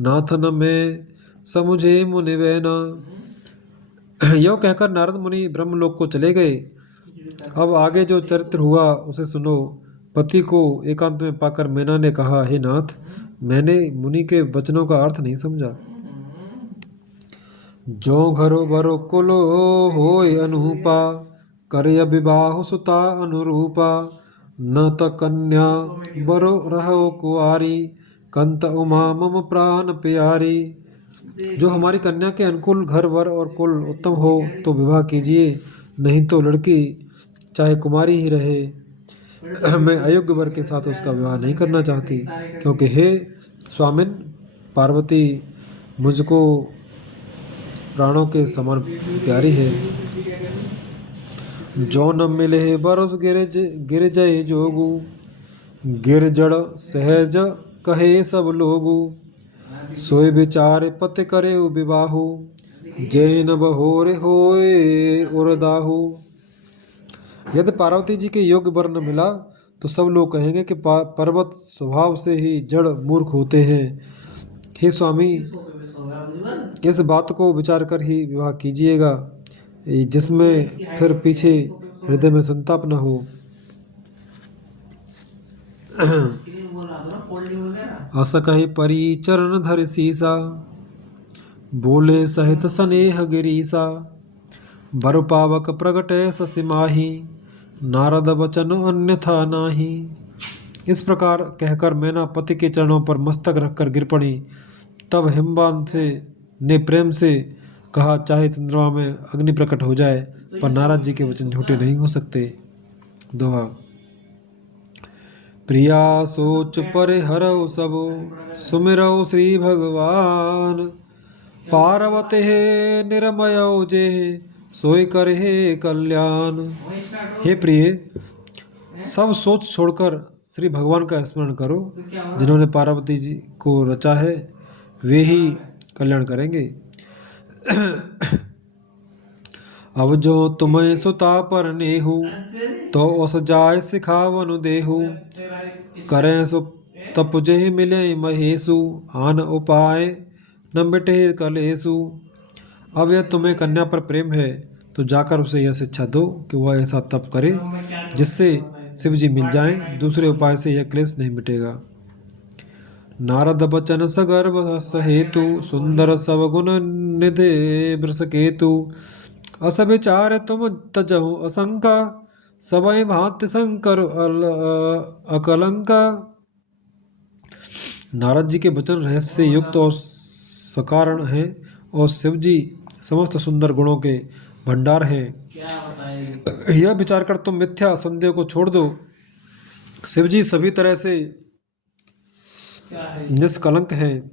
नाथन में समुझे मुनि बैना। यो कहकर नारद मुनि ब्रह्मलोक को चले गए। अब आगे जो चरित्र हुआ उसे सुनो। पति को एकांत में पाकर मैना ने कहा, हे नाथ, मैंने मुनि के वचनों का अर्थ नहीं समझा। जो घरो बरो कुलो होय अनुपा, करय विवाह सुता अनुरूपा। न त कन्या बरो रहो कुआरी, कंत उमा मम प्राण प्यारी। जो हमारी कन्या के अनुकूल घर वर और कुल उत्तम हो तो विवाह कीजिए, नहीं तो लड़की चाहे कुमारी ही रहे। मैं अयोग्य वर के साथ उसका विवाह नहीं करना चाहती, क्योंकि हे स्वामिन, पार्वती मुझको प्राणों के समान प्यारी है। जो न मिले बरस गिर जय जोगु, गिर जड़ सहज कहे सब लोगु। सोय विचार पति करे विबाहु, जय न बहोरे होए उरदाहु। यदि पार्वती जी के योग्य वर न मिला तो सब लोग कहेंगे कि पर्वत स्वभाव से ही जड़ मूर्ख होते हैं। हे स्वामी, इस बात को विचार कर ही विवाह कीजिएगा, जिसमें फिर पीछे हृदय में संताप न हो। अस कहि परी चरण धर सीसा, बोले सहित स्नेह गिरीसा। बर पावक प्रगटे ससि माही, नारद वचन अन्यथा नाही। इस प्रकार कहकर मैना पति के चरणों पर मस्तक रखकर गिर पड़ी। तब हिमवान ने प्रेम से कहा, चाहे चंद्रमा में अग्नि प्रकट हो जाए, पर नारद जी के वचन झूठे नहीं हो सकते। दोहा। प्रिया सोच पर हरऊ सब, सुमिरऊ श्री भगवान। पार्वते निरमय जे, सोई करे कल्याण। हे प्रिय, सब सोच छोड़कर श्री भगवान का स्मरण करो। जिन्होंने पार्वती जी को रचा है वे ही कल्याण करेंगे। अब जो तुम्हें सुता पर नेहु, तो उस जाय सिखावनु देहु। करें सो तपुजे मिले महेशु, आन उपाय न मिटे कलेसु। अब यह तुम्हें कन्या पर प्रेम है तो जाकर उसे यह शिक्षा दो कि वह ऐसा तप करे जिससे शिव जी मिल जाएं, दूसरे उपाय से यह क्लेश नहीं मिटेगा। नारद बचन सगर्भ हेतु, सुंदर सब गुण निधि वृष केतु। अस विचार तुम तजहु असंका, सबई भांति शंकर अकलंका। नारद जी के वचन रहस्य से युक्त और सकारण हैं, और शिव जी समस्त सुंदर गुणों के भंडार हैं। यह विचार कर तुम मिथ्या संदेह को छोड़ दो। शिव जी सभी तरह से निष्कलंक हैं।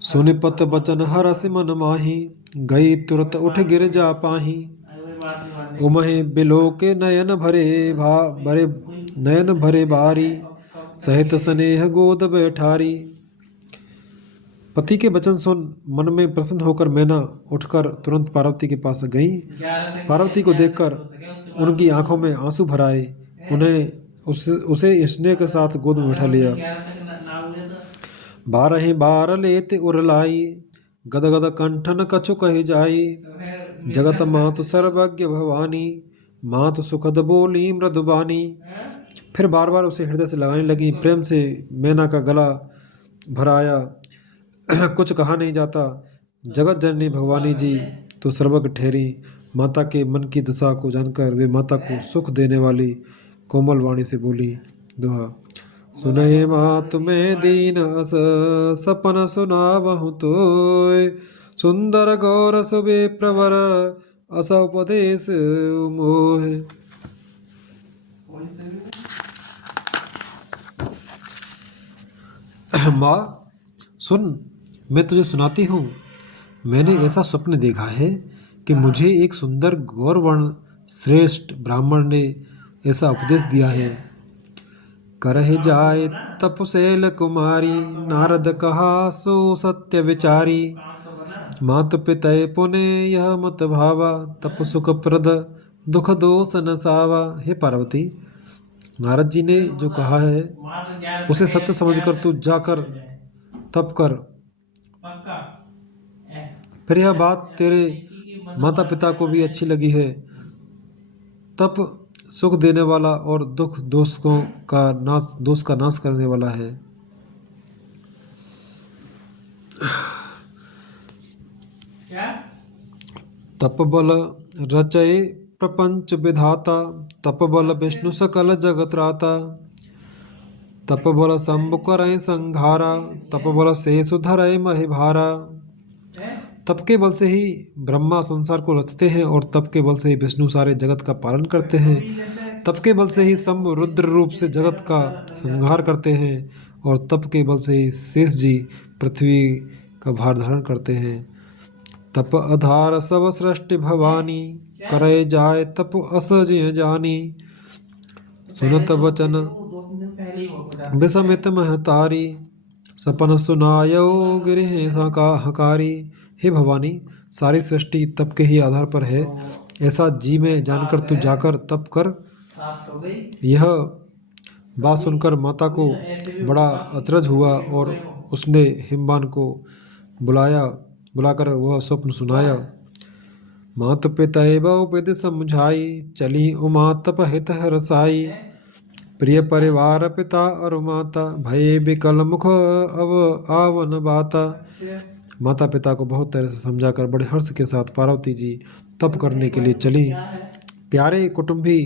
सुनिपत बचन हरसि मन माही, गई तुरत उठ गिर जा पाही। उमहि बिलो के नयन भरे भारी, सहित स्नेह गोद बैठारी। पति के वचन सुन मन में प्रसन्न होकर मैना उठकर तुरंत पार्वती के पास गई। पार्वती को देखकर उनकी आंखों में आंसू भर आए। उन्हें उसे स्नेह के साथ गोद में बैठा लिया। बारहि बार लेते उरलाई, गद गद कंठन कछु कहि जाई। जगत मातु सर्वज्ञ भवानी, मातु सुखद बोली मृदुबानी। फिर बार बार उसे हृदय से लगाने लगी। प्रेम से मैना का गला भराया। कुछ कहा नहीं जाता। जगत जननी भवानी जी तो सर्वज्ञ ठहरी। माता के मन की दशा को जानकर वे माता को सुख देने वाली कोमल वाणी से बोली। दोहा। सुनहि मात में दीन अस, सपन सुनावहु तोय। सुंदर गौर सुबे प्रवर, अस उपदेश मोह। माँ सुन, मैं तुझे सुनाती हूँ। मैंने ऐसा स्वप्न देखा है कि मुझे एक सुंदर गौरवर्ण श्रेष्ठ ब्राह्मण ने ऐसा उपदेश दिया है। करहि जाय तपशैल कुमारी, नारद कहा सो सत्य विचारी। मातु पितय पुने यह मत भावा, तप सुख प्रद दुख दोष न सावा। हे पार्वती, नारद जी ने जो कहा है उसे सत्य समझकर तू जाकर तप कर। फिर यह बात तेरे माता पिता को भी अच्छी लगी है। तप सुख देने वाला और दोष का नाश करने वाला है। तप बल रचय प्रपंच विधाता, तप बल विष्णु सकल जगत राता। तप बल शंभु करय संघारा, तप बल शेष धरय महिभारा। तप के बल से ही ब्रह्मा संसार को रचते हैं और तप के बल से ही विष्णु सारे जगत का पालन करते हैं। तप के बल से ही शंभु रुद्र रूप से जगत का संहार करते हैं और तप के बल से ही शेष जी पृथ्वी का भार धारण करते हैं। तप आधार सब सृष्टि भवानी, करे जाय तप असजय जानी। सुनत वचन विषमित महतारी, सपन सुनायो गिरह हकारी। हे भवानी, सारी सृष्टि तप के ही आधार पर है, ऐसा जी में जानकर तू जाकर तप कर। यह बात सुनकर माता को बड़ा अचरज हुआ और उसने हिमवान को बुलाकर वह स्वप्न सुनाया। मात पितय बहु विधि समझाई, चली उमा तप हित रसाई। प्रिय परिवार पिता और माता, भय विकल मुख अब आवन बाता। माता पिता को बहुत तरह से समझाकर बड़े हर्ष के साथ पार्वती जी तप करने के लिए चली। प्यारे कुटुंबी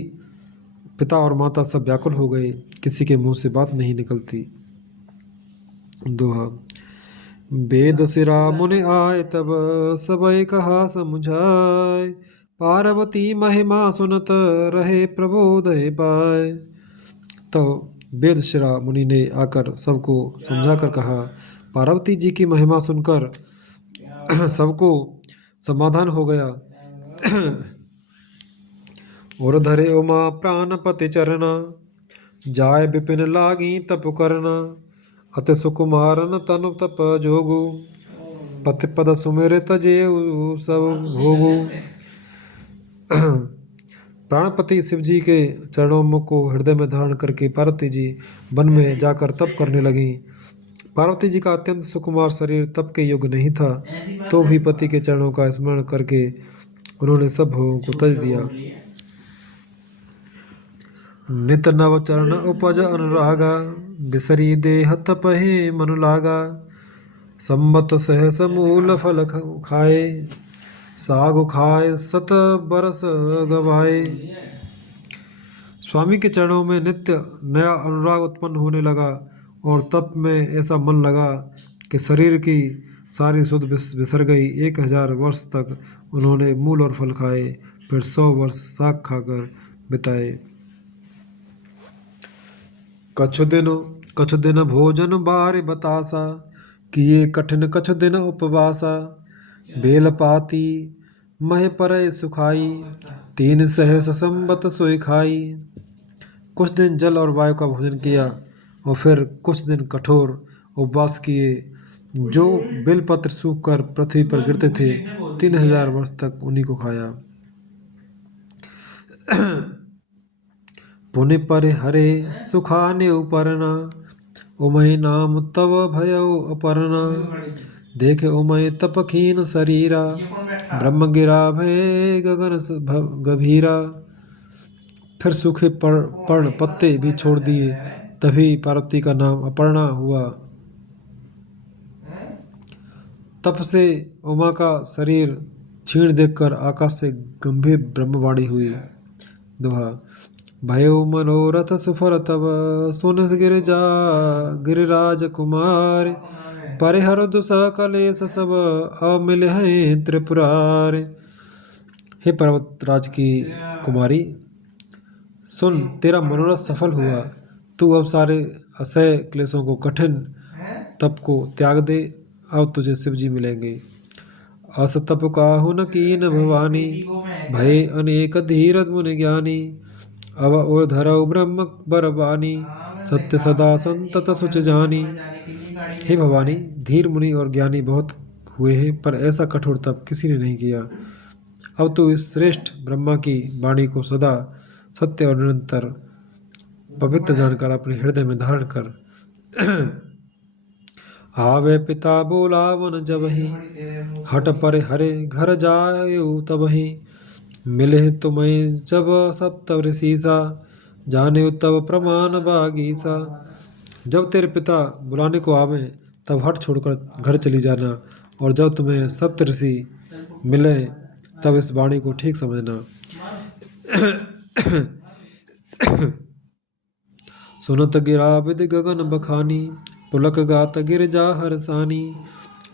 पिता और माता सब व्याकुल हो गए, किसी के मुंह से बात नहीं निकलती। दोहा। वेद सिरा मुनि आए तब, सबय कहा समझाए। पार्वती महिमा सुनत, रहे प्रबोधय पाए। तो वेद शिरा मुनि ने आकर सबको समझाकर कहा। पार्वती जी की महिमा सुनकर सबको समाधान हो गया। और धरे उमा प्राणपति चरना, जाय विपिन लागी तप करना। अति सुकुमारन तनु तप जोगु, पति पद सुमिर तजेउ सब भोगु। प्राणपति शिव जी के चरणों को हृदय में धारण करके पार्वती जी वन में जाकर तप करने लगी। पार्वती जी का अत्यंत सुकुमार शरीर तप के योग्य नहीं था, तो भी पति के चरणों का स्मरण करके उन्होंने सब भोगों को तज दिया। नित नव चरण उपज अनुरागा, बिसरी देह तपहि मनु लागा। संबत सहस मूल फल खाए, सागु खाए सत बरस गवाए। स्वामी के चरणों में नित्य नया अनुराग उत्पन्न होने लगा और तप में ऐसा मन लगा कि शरीर की सारी सुध बिसर गई। 1000 वर्ष तक उन्होंने मूल और फल खाए, फिर 100 वर्ष साग खाकर बिताए। कछु दिन भोजन बार बतासा, किए कठिन कछु दिन उपवासा। बेल पाती मह परय सुखाई, 3 सहस संबत सोई खाई। कुछ दिन जल और वायु का भोजन किया और फिर कुछ दिन कठोर उपवास किए। जो बेलपत्र सूख कर पृथ्वी पर गिरते थे, 3000 वर्ष तक उन्हीं को खाया। पुण्य पर हरे सुखाने उपरना, उमय नाम तव भयउ अपरना। देखे उमय तपखीन शरीरा, ब्रह्म गिरा भय गगन गभीरा। फिर सूखे पर्ण पत्ते भी छोड़ दिए, तभी पार्वती का नाम अपर्णा हुआ। तप से उमा का शरीर क्षीण देखकर आकाश से गंभीर ब्रह्मवाणी हुई। दोहा। भयो मनोरथ सुफल तब, सुन गिरिराज कुमार। परिहर दुसह कलेश सब, अमिल हैं त्रिपुरार। हे पर्वतराज की कुमारी, सुन, तेरा मनोरथ सफल हुआ। तू अब सारे असह्य क्लेशों को, कठिन तप को त्याग दे। अब तुझे शिव जी मिलेंगे। अस तप काहु न कीन भवानी, भय अनेक धीरज मुनि ज्ञानी। अब और धरऊ ब्रह्म बरबानी, सत्य सदा संतत सुच जानी। हे भवानी, धीर मुनि और ज्ञानी बहुत हुए हैं, पर ऐसा कठोर तप किसी ने नहीं किया। अब तो इस श्रेष्ठ ब्रह्मा की वाणी को सदा सत्य और निरंतर पवित्र जानकर अपने हृदय में धारण कर आवे पिता बोला वन जबहि, हट पर हरे घर जायो तबहि, मिले तुम्हें जब सप्त ऋषिसा, जाने तब प्रमाण बागीसा। जब तेरे पिता बुलाने को आवे तब हट छोड़कर घर चली जाना, और जब तुम्हें सप्त ऋषि मिले तब इस वाणी को ठीक समझना। सुनत गिरा विद गगन बखानी, पुलक गात गिर जा हरसानी,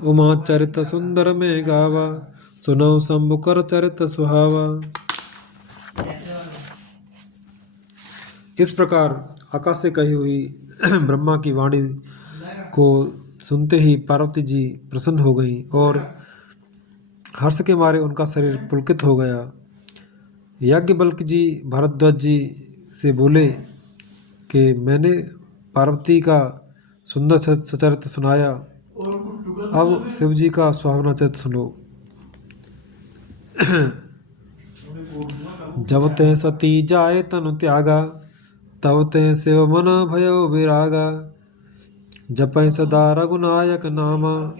उमा चरित सुंदर में गावा, सुनो शंभु कर चरित सुहावा। इस प्रकार आकाश से कही हुई ब्रह्मा की वाणी को सुनते ही पार्वती जी प्रसन्न हो गईं और हर्ष के मारे उनका शरीर पुलकित हो गया। याज्ञवल्क्य जी भारद्वाज जी से बोले कि मैंने पार्वती का सुंदर सचरित्र सुनाया, अब शिव जी का सुहावना चरित्र सुनो। जब ते सती जाए तनु त्यागा, तब ते शिव मन भयो विरागा, जपै सदा रघुनायक नामा,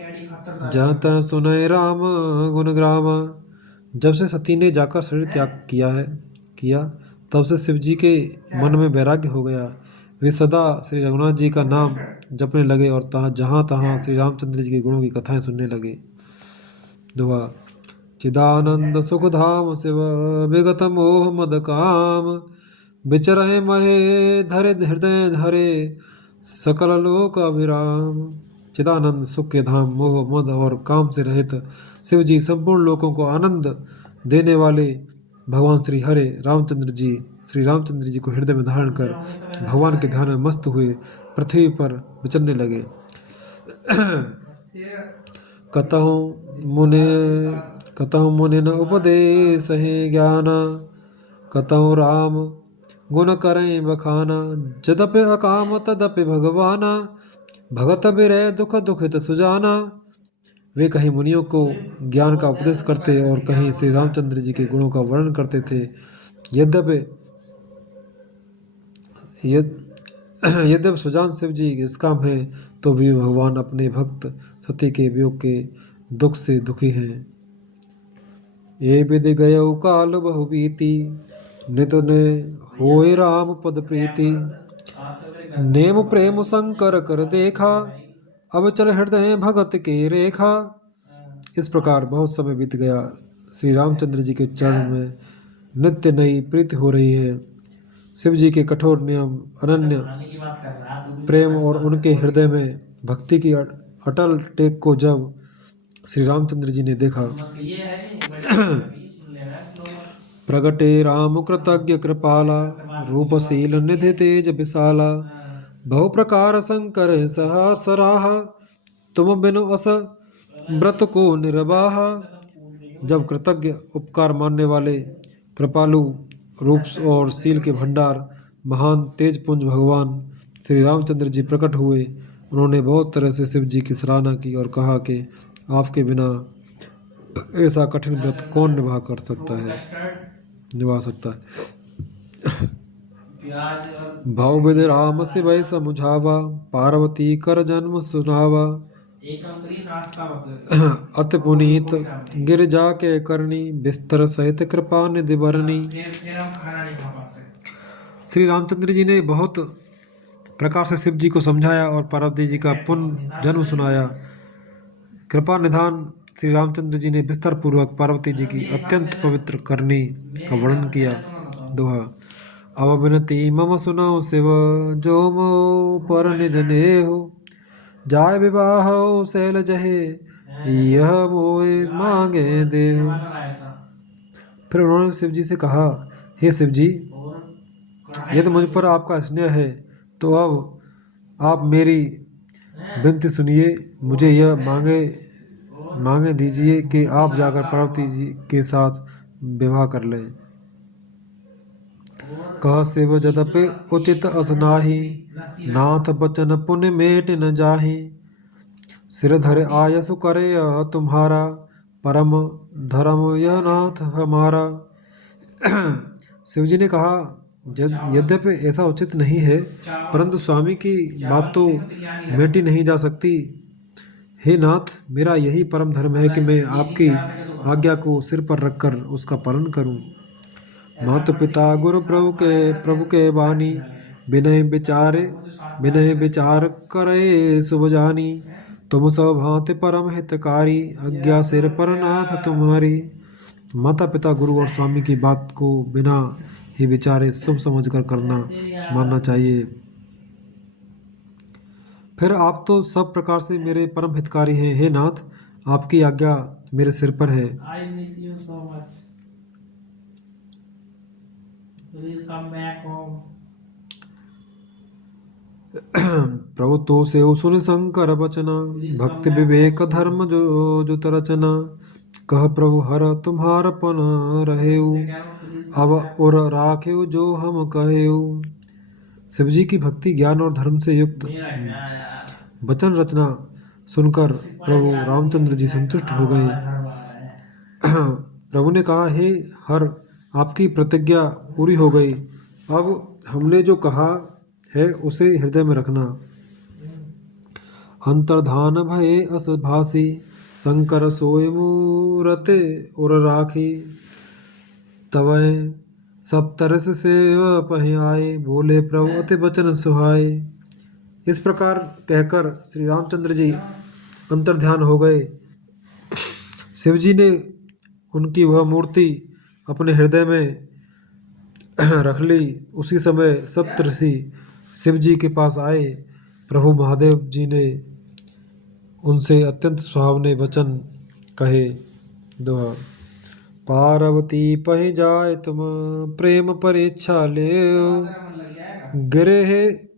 जहाँ तन सुनय राम गुण ग्रामा। जब से सती ने जाकर शरीर त्याग किया तब से शिव जी के मन में वैराग्य हो गया। वे सदा श्री रघुनाथ जी का नाम जपने लगे और जहाँ तहाँ श्री रामचंद्र जी के गुणों की कथाएं सुनने लगे। दुआ चिदानंद सुख धाम शिव, विगत मोह मद काम, विचरय महे धरे हृदय धरे, सकल लोक अभिराम। चिदानंद सुख के धाम मोह मद और काम से रहित शिव जी संपूर्ण लोकों को आनंद देने वाले भगवान श्री हरे रामचंद्र जी श्री रामचंद्र जी को हृदय में धारण कर भगवान के ध्यान में मस्त हुए पृथ्वी पर विचरने लगे। कतहु मुनि न उपदेश है ज्ञान, कतहु राम गुण करें बखाना, जदपि अकाम तदपि भगवाना, भगत बिरह दुख दुखित सुजाना। वे कहीं मुनियों को ज्ञान का उपदेश करते और कहीं श्री रामचंद्र जी के गुणों का वर्णन करते थे। यद्यपि सुजान शिव जी इस काम है तो भी भगवान अपने भक्त सती के वियोग के दुख से दुखी हैं। ये विधि गयो काल बहु बीती, नित ने होए राम पद प्रीति, नेम प्रेम शंकर कर देखा, अब चल हृदय भगत के रेखा। इस प्रकार बहुत समय बीत गया। श्री रामचंद्र जी के चरण में नित्य नई प्रीति हो रही है। शिव जी के कठोर नियम, अनन्य प्रेम और उनके हृदय में भक्ति की अटल टेक को जब श्री रामचंद्र जी ने देखा, प्रगटे राम कृतज्ञ कृपाला, रूपशील निधि तेज विशाला, बहु प्रकार शंकर सराहा, तुम बिनु अस व्रत को निर्वाह। जब कृतज्ञ उपकार मानने वाले कृपालु रूप और शील के भंडार महान तेजपुंज भगवान श्री रामचंद्र जी प्रकट हुए, उन्होंने बहुत तरह से शिव जी की सराहना की और कहा कि आपके बिना ऐसा कठिन व्रत कौन निभा सकता है। भाव विधि राम शिवय समुझावा, पार्वती कर जन्म सुनावा, अति पुनीत गिरजा के करनी, बिस्तर सहित कृपा निधि बरनी। श्री रामचंद्र जी ने बहुत प्रकार से शिव जी को समझाया और पार्वती जी का पुनः जन्म सुनाया। कृपा निधान श्री रामचंद्र जी ने विस्तार पूर्वक पार्वती जी की अत्यंत पवित्र करनी का वर्णन किया। दोहा अब विनती मम सुनो शिव, जो मो पर निज नेहो, जाय विवाह शैल जहे, यह मोए मांगे देहो। फिर उन्होंने शिव जी से कहा, हे शिव जी, यदि मुझ पर आपका स्नेह है तो अब आप मेरी विनती सुनिए, मुझे यह मांगे दीजिए कि आप जाकर पार्वती जी के साथ विवाह कर लें। कह शिव जदपि उचित असनाही, नाथ बचन पुण्य मेट न जाही, सिर धरे आयसु करे तुम्हारा, परम धर्म यह नाथ हमारा। शिव जी ने कहा, यद्यपि ऐसा उचित नहीं है, परंतु स्वामी की बात तो मेटी नहीं जा सकती। हे नाथ, मेरा यही परम धर्म है कि मैं आपकी आज्ञा को सिर पर रखकर उसका पालन करूं। माता पिता गुरु प्रभु के बानी, विनय विचार करे शुभ जानी। तुम सब भांति परम हितकारी, आज्ञा सिर पर नाथ तुम्हारी। माता पिता गुरु और स्वामी की बात को बिना ही विचारे शुभ समझकर करना मानना चाहिए। फिर आप तो सब प्रकार से मेरे परम हितकारी हैं। हे नाथ, आपकी आज्ञा मेरे सिर पर है। I miss you so much. Please come back home. प्रभु तो सेव सुन शंकर बचना, भक्ति विवेक धर्म जो जुत रचना। कह प्रभु हर तुम्हार पन रहेऊ, अब और राखेऊ जो हम कहेऊ। शिव जी की भक्ति ज्ञान और धर्म से युक्त वचन रचना सुनकर प्रभु रामचंद्र जी संतुष्ट हो गए। प्रभु ने कहा, हे हर, आपकी प्रतिज्ञा पूरी हो गई। अब हमने जो कहा है उसे हृदय में रखना। अंतर्धान भये अस भासी, शंकर सोय मूरते और राखी। तवै सब तरस से पह आए, बोले प्रभु अति वचन सुहाए। इस प्रकार कहकर श्री रामचंद्र जी अंतर्ध्यान हो गए। शिव जी ने उनकी वह मूर्ति अपने हृदय में रख ली। उसी समय सप्तऋषि शिव जी के पास आए। प्रभु महादेव जी ने उनसे अत्यंत सुहावने वचन कहे। दोहा। पार्वती पह जाए तुम प्रेम परीक्षा ले, गिरे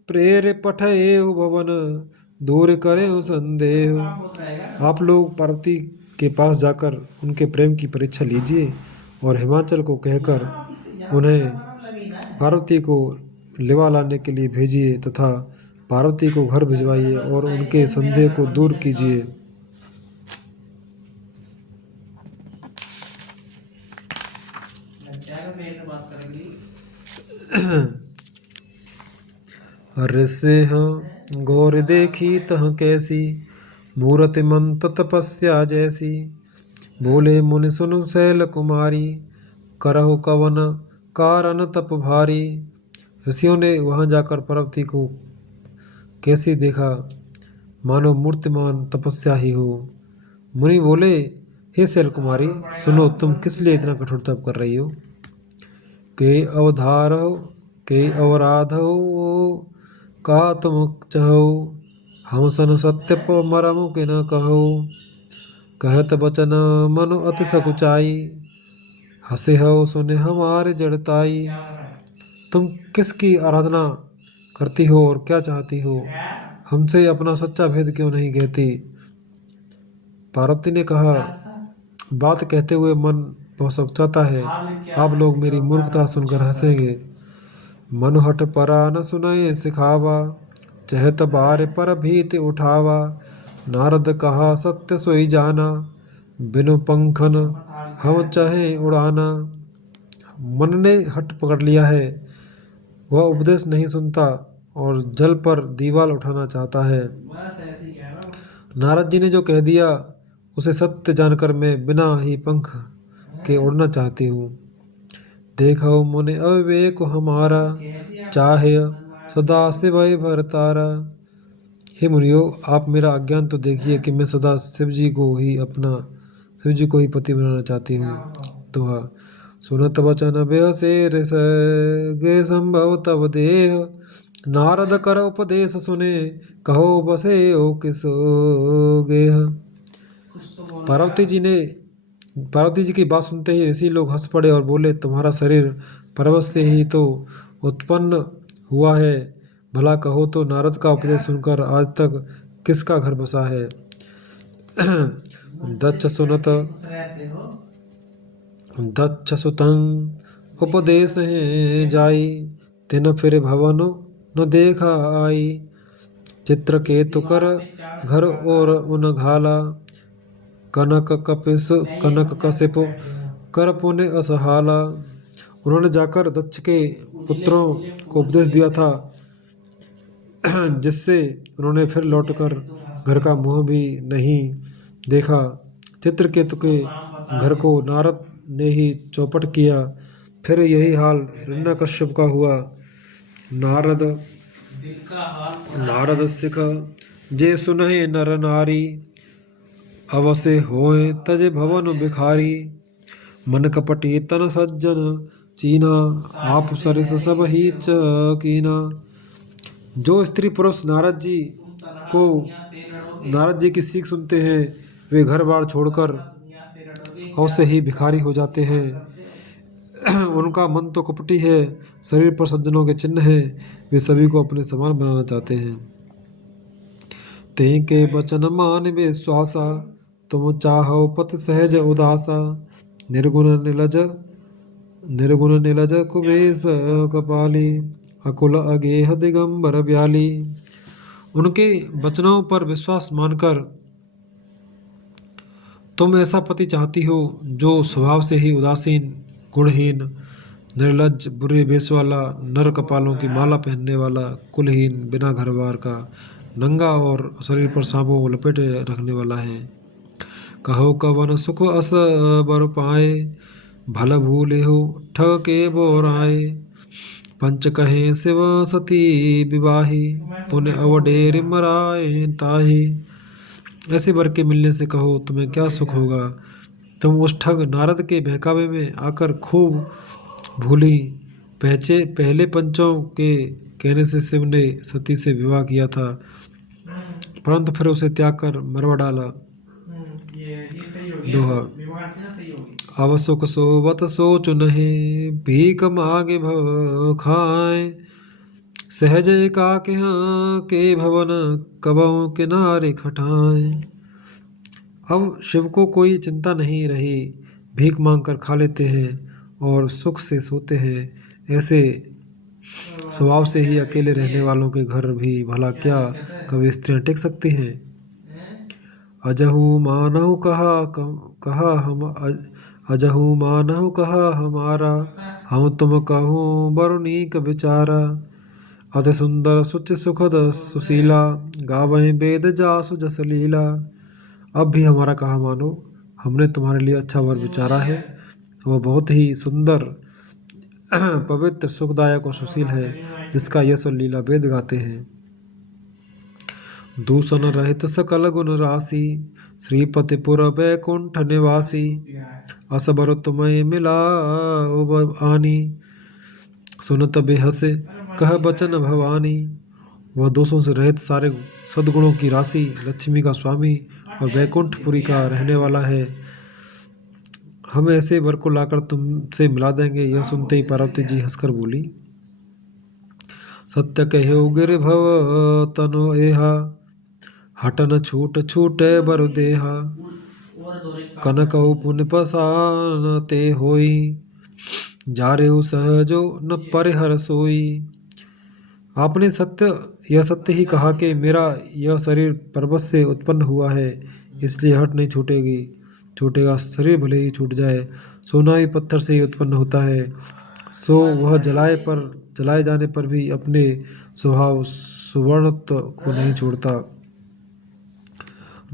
प्रेर पठे भवन दूर करे संदेह। आप लोग पार्वती के पास जाकर उनके प्रेम की परीक्षा लीजिए और हिमाचल को कहकर उन्हें पार्वती को लेवा लाने के लिए भेजिए तथा पार्वती को घर भिजवाइए और उनके संदेह को दूर कीजिए। ऋषिः गौर देखी तह कैसी, मूरति मंत तपस्या जैसी। बोले मुनि सुन शैल कुमारी, करहु कवन कारण तप भारी। ऋषियों ने वहाँ जाकर पार्वती को कैसे देखा, मानो मूर्तिमान तपस्या ही हो। मुनि बोले, हे शैल कुमारी, सुनो, तुम किस लिए इतना कठोर तप कर रही हो? के अवधार हो, के अवराध हो, का तुम चहो। हम सन सत्य प मरम के न कहो, कहत बचन मनु अति सकुचाई। हसे हो सुने हमारे जड़ताई। तुम किसकी आराधना करती हो और क्या चाहती हो? हमसे अपना सच्चा भेद क्यों नहीं कहती? पार्वती ने कहा, बात कहते हुए मन बहुत सकुचाता है। आप लोग मेरी मूर्खता सुनकर हंसेंगे। मनु हट परा न सुनय सिखावा, चहत बार पर भीति उठावा। नारद कहा सत्य सोई जाना, बिनु पंखन हम चाहे उड़ाना। मन ने हट पकड़ लिया है, वह उपदेश नहीं सुनता और जल पर दीवाल उठाना चाहता है। नारद जी ने जो कह दिया उसे सत्य जानकर मैं बिना ही पंख के उड़ना चाहती हूँ। देखो मुनि अविवेक हमारा, चाहे सदा शिवय भरतारा। हे मुनियो, आप मेरा अज्ञान तो देखिए कि मैं सदा शिव जी को ही पति बनाना चाहती हूँ। दोहा। सुनत वचन बेहसे गे संभव तब देह, नारद कर उपदेश सुने, कहो बसे ओ किस गेह। पार्वती जी की बात सुनते ही ऋषि लोग हंस पड़े और बोले, तुम्हारा शरीर पर्वत से ही तो उत्पन्न हुआ है। भला कहो तो नारद का उपदेश सुनकर आज तक किसका घर बसा है? दक्ष सुतं उपदेश है जाई, तिन फिर भवन न देखा आई। चित्रकेतु कर घर और उन घाला, कनक कशिप कर पुण्य असहाला। उन्होंने जाकर दक्ष के पुत्रों को उपदेश दिया था, जिससे उन्होंने फिर लौटकर घर का मुंह भी नहीं देखा। चित्रकेतु के घर को नारद ने ही चौपट किया। फिर यही हाल हिरण्यकश्यप का हुआ। नारद सिख जे सुनहि नर नारी, अवश्य होए तज भवन भिखारी। मन कपटी तन सज्जन चीना, आप सरिस सब ही कीना। जो स्त्री पुरुष नारद जी की सीख सुनते हैं, वे घर बार छोड़कर अवश्य ही भिखारी हो जाते हैं। उनका मन तो कपटी है, शरीर पर सज्जनों के चिन्ह हैं, वे सभी को अपने समान बनाना चाहते हैं। ते के बचन मान विश्वासा, तुम चाहो पत सहज उदासा। निर्गुण निलज कुबेश कपाली, अकुल अगेह दिगंबर ब्याली। उनके वचनों पर विश्वास मानकर तुम ऐसा पति चाहती हो जो स्वभाव से ही उदासीन, गुणहीन, निर्लज्ज, बुरे वेश वाला, नर कपालों की माला पहनने वाला, कुलहीन, बिना घर बार का, नंगा और शरीर पर सांपों को लपेटे रखने वाला है। कहो कवन सुख अस बर पाए, भल भूले हो ठग के बोराए। पंच कहे शिव सती विवाही, पुण्य अवडेर मराए ताही। ऐसे वर के मिलने से कहो तुम्हें क्या सुख होगा। तुम उस ठग नारद के बहकावे में आकर खूब भूली। पहले पंचों के कहने से शिव ने सती से विवाह किया था, परंतु फिर उसे त्याग कर मरवा डाला। दोहा अब सुख सोवत सोच नहीं, भीख मांगे भव खाए। सहज एकाके के भवन, कबहु किनारे खटाए। अब शिव को कोई चिंता नहीं रही, भीख मांगकर खा लेते हैं और सुख से सोते हैं। ऐसे स्वभाव से ही अकेले रहने वालों के घर भी भला क्या कभी स्त्रियां टिक सकती हैं। अजहू मानहु कहा हम अजहू मानहु कहा हमारा, हम तुम कहूँ बरुनीक विचारा। अति सुंदर सुच सुखद सुशीला, गावहीं वेद जासु जस लीला। अब भी हमारा कहा मानो, हमने तुम्हारे लिए अच्छा वर विचारा है। वह बहुत ही सुंदर, पवित्र, सुखदायक और सुशील है, जिसका यश और लीला वेद गाते हैं। दूषण रहित सकल गुण राशि, श्रीपतिपुर बैकुंठ निवासी। असबर तुम्हें मिला आनी, सुनत बेहसे कह बचन भवानी। वह दोषों से रहित सारे सद्गुणों की राशि, लक्ष्मी का स्वामी और बैकुंठपुरी का रहने वाला है। हम ऐसे वर को लाकर तुमसे मिला देंगे। यह सुनते ही पार्वती जी हंसकर बोली, सत्य कहो गिरभव तनु एहा, हटन छूट छूटे बर देहा। कनकहु पुण्य पसान ते होई, जारेहु सहजो न परिहर सोई। आपने यह सत्य ही कहा कि मेरा यह शरीर पर्वत से उत्पन्न हुआ है, इसलिए हट नहीं छूटेगा। शरीर भले ही छूट जाए, सोना भी पत्थर से ही उत्पन्न होता है, सो वह जलाए जाने पर भी अपने स्वभाव सुवर्णत्व को नहीं छोड़ता।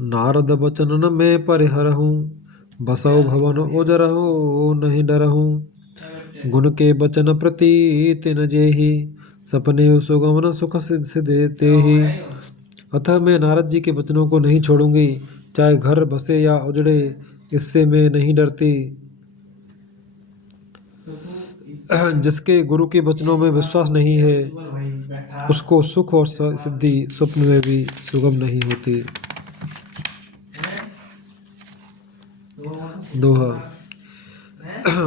नारद बचन न मैं परिहरहूँ, बसौ भवन ओजरहु नहीं डरहूँ। गुण के बचन प्रति तिन जेहि, सपने सुगमन सुख सिद्ध तेहि। अतः मैं नारद जी के वचनों को नहीं छोड़ूंगी, चाहे घर बसे या उजड़े, इससे मैं नहीं डरती। जिसके गुरु के वचनों में विश्वास नहीं है, उसको सुख और सिद्धि स्वप्न में भी सुगम नहीं होती। दोहा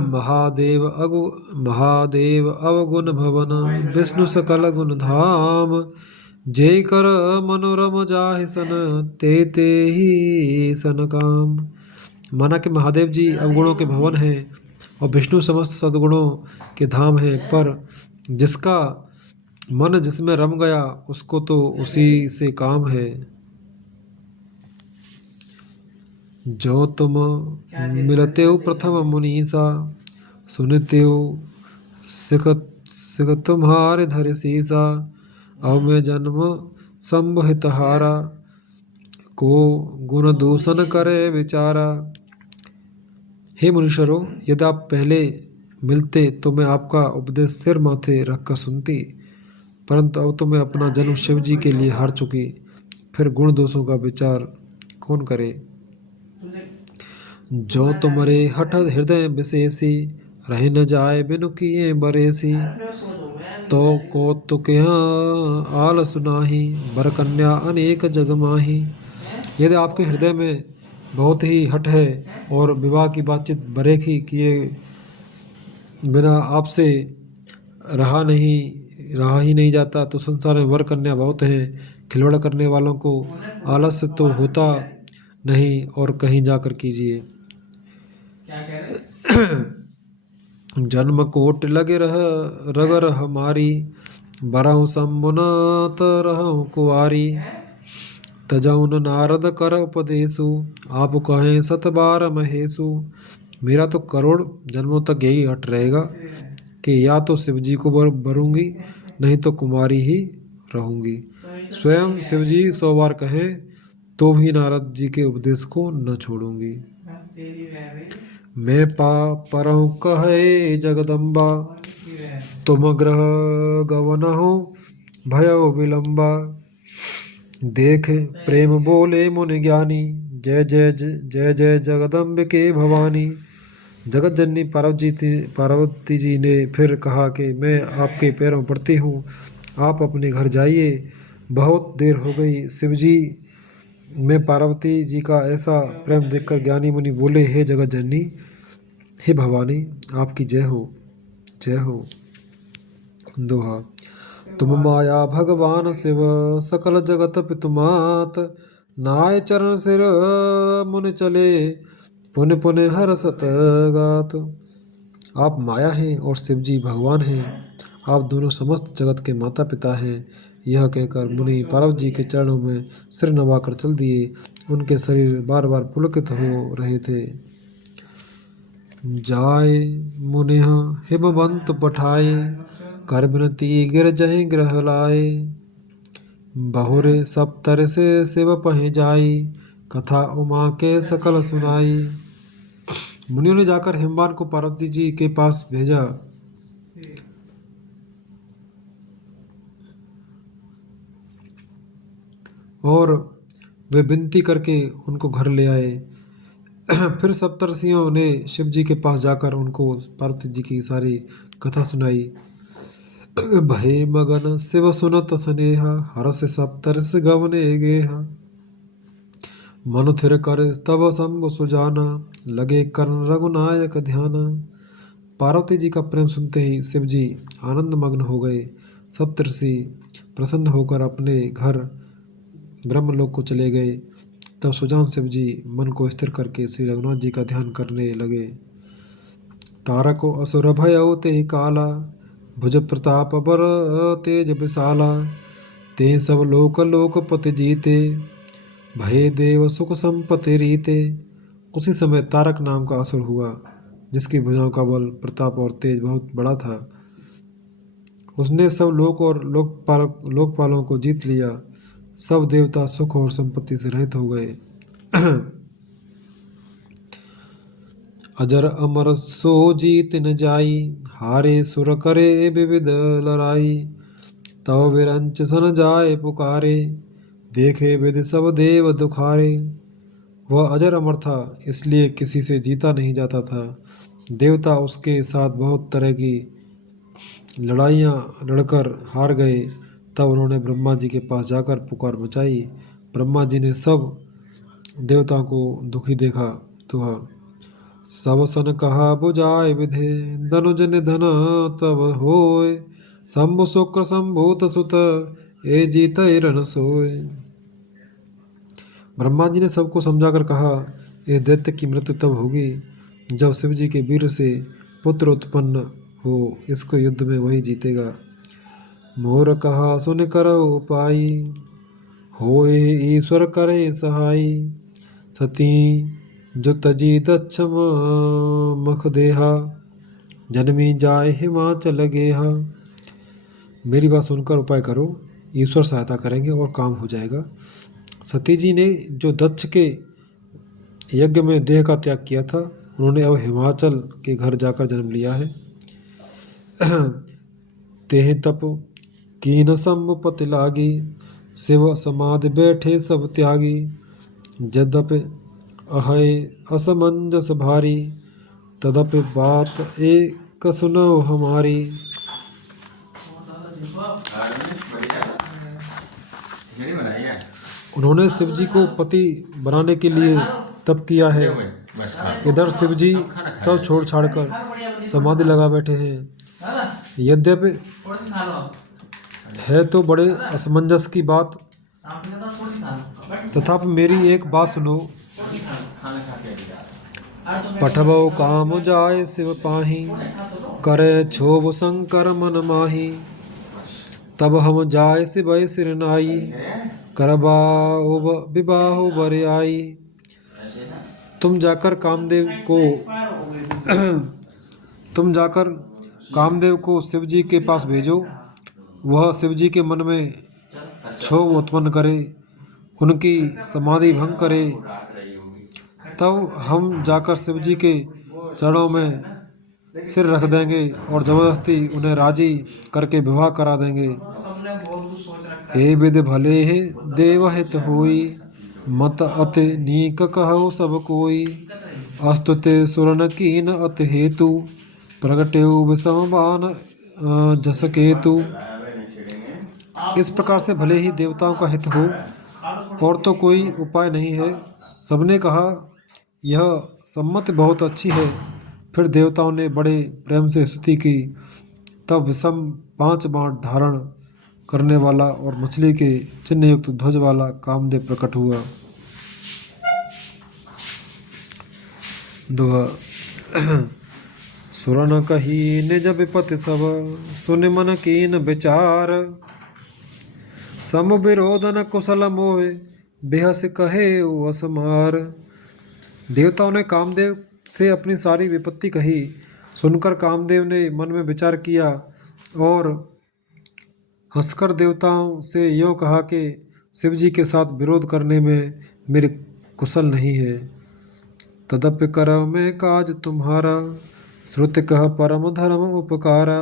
महादेव अवगुण भवन, विष्णु सकल गुण धाम। जे कर मनोरम जाहि सन, ते ही सन काम। माना कि महादेव जी अवगुणों के भवन हैं और विष्णु समस्त सद्गुणों के धाम हैं, पर जिसका मन जिसमें रम गया उसको तो उसी से काम है। जो तुम मिलते हो प्रथम मुनीसा, सुनते हो सिखत सिखत तुम्हारे धर सीसा। अब मैं जन्म संभहित हारा, को गुण दूषण करे विचारा। हे मुनीश्वरों, यदि आप पहले मिलते तो मैं आपका उपदेश सिर माथे रखकर सुनती, परंतु अब तो मैं अपना जन्म शिव जी के लिए हार चुकी, फिर गुण दोषों का विचार कौन करे। जो तुम्हारे हठ हृदय विशेषी, रह न जाए बिनु किए बरेसी। तो कौतुक आल सुनाही, बर कन्या अनेक जग माही। यदि आपके हृदय में बहुत ही हठ है और विवाह की बातचीत बरेखी किए बिना आपसे रहा ही नहीं जाता, तो संसार में वर कन्या बहुत हैं। खिलवाड़ करने वालों को आलस्य तो होता नहीं, और कहीं जाकर कीजिए। जन्म कोट लगे रगर हमारी, बरहु समुनत रहु कुआरी। तजौन नारद कर उपदेशु, आप कहें सत बार महेशु। मेरा तो करोड़ जन्मों तक यही हट रहेगा कि या तो शिव जी को बरूंगी, नहीं तो कुमारी ही रहूंगी। स्वयं शिव जी 100 बार कहें तो भी नारद जी के उपदेश को न छोड़ूंगी। मैं परहु कहे जगदम्बा, तुम ग्रह गवनहु भयो विलंबा। देख प्रेम बोले मुनि ज्ञानी, जय जय जय जय जगदम्बिके भवानी। जगत जननी पार्वती जी ने फिर कहा कि मैं आपके पैरों पड़ती हूँ, आप अपने घर जाइए, बहुत देर हो गई। शिव जी में पार्वती जी का ऐसा प्रेम देखकर ज्ञानी मुनि बोले, हे जगत जननी, हे भवानी, आपकी जय हो, जय हो। दोहा। तुम माया भगवान शिव, सकल जगत पितुमात। नाय चरण सिर मुनि चले, पुन पुन हरसत गात। आप माया हैं और शिव जी भगवान हैं, आप दोनों समस्त जगत के माता पिता हैं। यह कहकर मुनि पार्वती जी के चरणों में सिर नवाकर चल दिए। उनके शरीर बार बार पुलकित हो रहे थे। जाय मुनि हिमवंत पठाए, कर विनती गिर जहि ग्रह लाए। बहुरे सप्तर से शिव पहि जाई, कथा उमा के सकल सुनाई। मुनियों ने जाकर हिमवान को पार्वती जी के पास भेजा और वे विनती करके उनको घर ले आए। फिर सप्तर्षियों ने शिव जी के पास जाकर उनको पार्वती जी की सारी कथा सुनाई। भय मगन शिव सुनत स्नेहा, हरस सप्तर्ष गवने गेहा। मनु थिर कर तब शंभु सुजाना, लगे कर्ण रघुनायक ध्याना। पार्वती जी का प्रेम सुनते ही शिव जी आनंद मग्न हो गए। सप्तर्षि प्रसन्न होकर अपने घर ब्रह्मलोक को चले गए। तब सुजान शिव जी मन को स्थिर करके श्री रघुनाथ जी का ध्यान करने लगे। तारको असुर भयउ ते काला, भुज प्रताप बर तेज विशाला। ते सब लोक लोकपति जीते, भय देव सुख संपत्ति रीते। उसी समय तारक नाम का असुर हुआ, जिसकी भुजाओं का बल, प्रताप और तेज बहुत बड़ा था। उसने सब लोक और लोकपालों को जीत लिया। सब देवता सुख और संपत्ति से रहित हो गए। अजर अमर सो जीत न जाई, हारे सुर करे विविध लड़ाई। तव विरंच सन जाए पुकारे, देखे विधि सब देव दुखारे। वह अजर अमर था, इसलिए किसी से जीता नहीं जाता था। देवता उसके साथ बहुत तरह की लड़ाइयाँ लड़कर हार गए। तब उन्होंने ब्रह्मा जी के पास जाकर पुकार मचाई। ब्रह्मा जी ने सब देवताओं को दुखी देखा तो सब सन कहा बुझाए विधे, धनुज निधन तब होय। शंभु शुक्र शंभूत सुत, ए जीत रण सोय। ब्रह्मा जी ने सबको समझाकर कहा, इस दैत्य की मृत्यु तब होगी जब शिव जी के वीर से पुत्र उत्पन्न हो। इसको युद्ध में वही जीतेगा। मोर कहा सुन करो उपाई, होए ईश्वर करे सहाई। सती जो तजी दक्ष मख देहा, जन्मी जाए हिमाचल गेहा। मेरी बात सुनकर उपाय करो, ईश्वर सहायता करेंगे और काम हो जाएगा। सती जी ने जो दक्ष के यज्ञ में देह का त्याग किया था, उन्होंने अब हिमाचल के घर जाकर जन्म लिया है। तेह तप कीन सम्पति लागी, शिव समाधि बैठे सब त्यागी। यद्यपि अहय असमंजस भारी, तदपि बात एक सुनो हमारी। उन्होंने शिव जी को पति बनाने के लिए तप किया है। इधर शिव जी सब छोड़ छाड़ कर समाधि लगा बैठे हैं। यद्यपि है तो बड़े असमंजस की बात, तथापि मेरी एक बात सुनो। पठबो काम जाय शिव पाही, करे क्षोभ शंकर मन माही। तब हम जाय शिव सिर नाई, करबाओ विवाह बर आई। तुम जाकर कामदेव को शिव जी के पास भेजो। वह शिव जी के मन में क्षोभ उत्पन्न करे, उनकी समाधि भंग करे। तब हम जाकर शिव जी के चरणों में सिर रख देंगे और जबरदस्ती उन्हें राजी करके विवाह करा देंगे। हे विधि भले है देव हित होई, मत अति नीक कहो सब कोई। अस्तुते सुरन कीन अति हेतु, प्रगटेउ विषम बान जस केतु। इस प्रकार से भले ही देवताओं का हित हो, और तो कोई उपाय नहीं है। सबने कहा यह सम्मति बहुत अच्छी है। फिर देवताओं ने बड़े प्रेम से स्तुति की। तब विषम 5 बाण धारण करने वाला और मछली के चिन्ह युक्त ध्वज वाला कामदेव प्रकट हुआ। दोहा। सुरन कही निज विपति सब, सुन मन कीन विचार। सम विरोधन कुशल मोहे, बेहस कहे असमार। देवताओं ने कामदेव से अपनी सारी विपत्ति कही। सुनकर कामदेव ने मन में विचार किया और हंसकर देवताओं से यूँ कहा कि शिव जी के साथ विरोध करने में मेरे कुशल नहीं है। तदप्य कर में काज तुम्हारा, श्रुति कह परम धर्म उपकारा।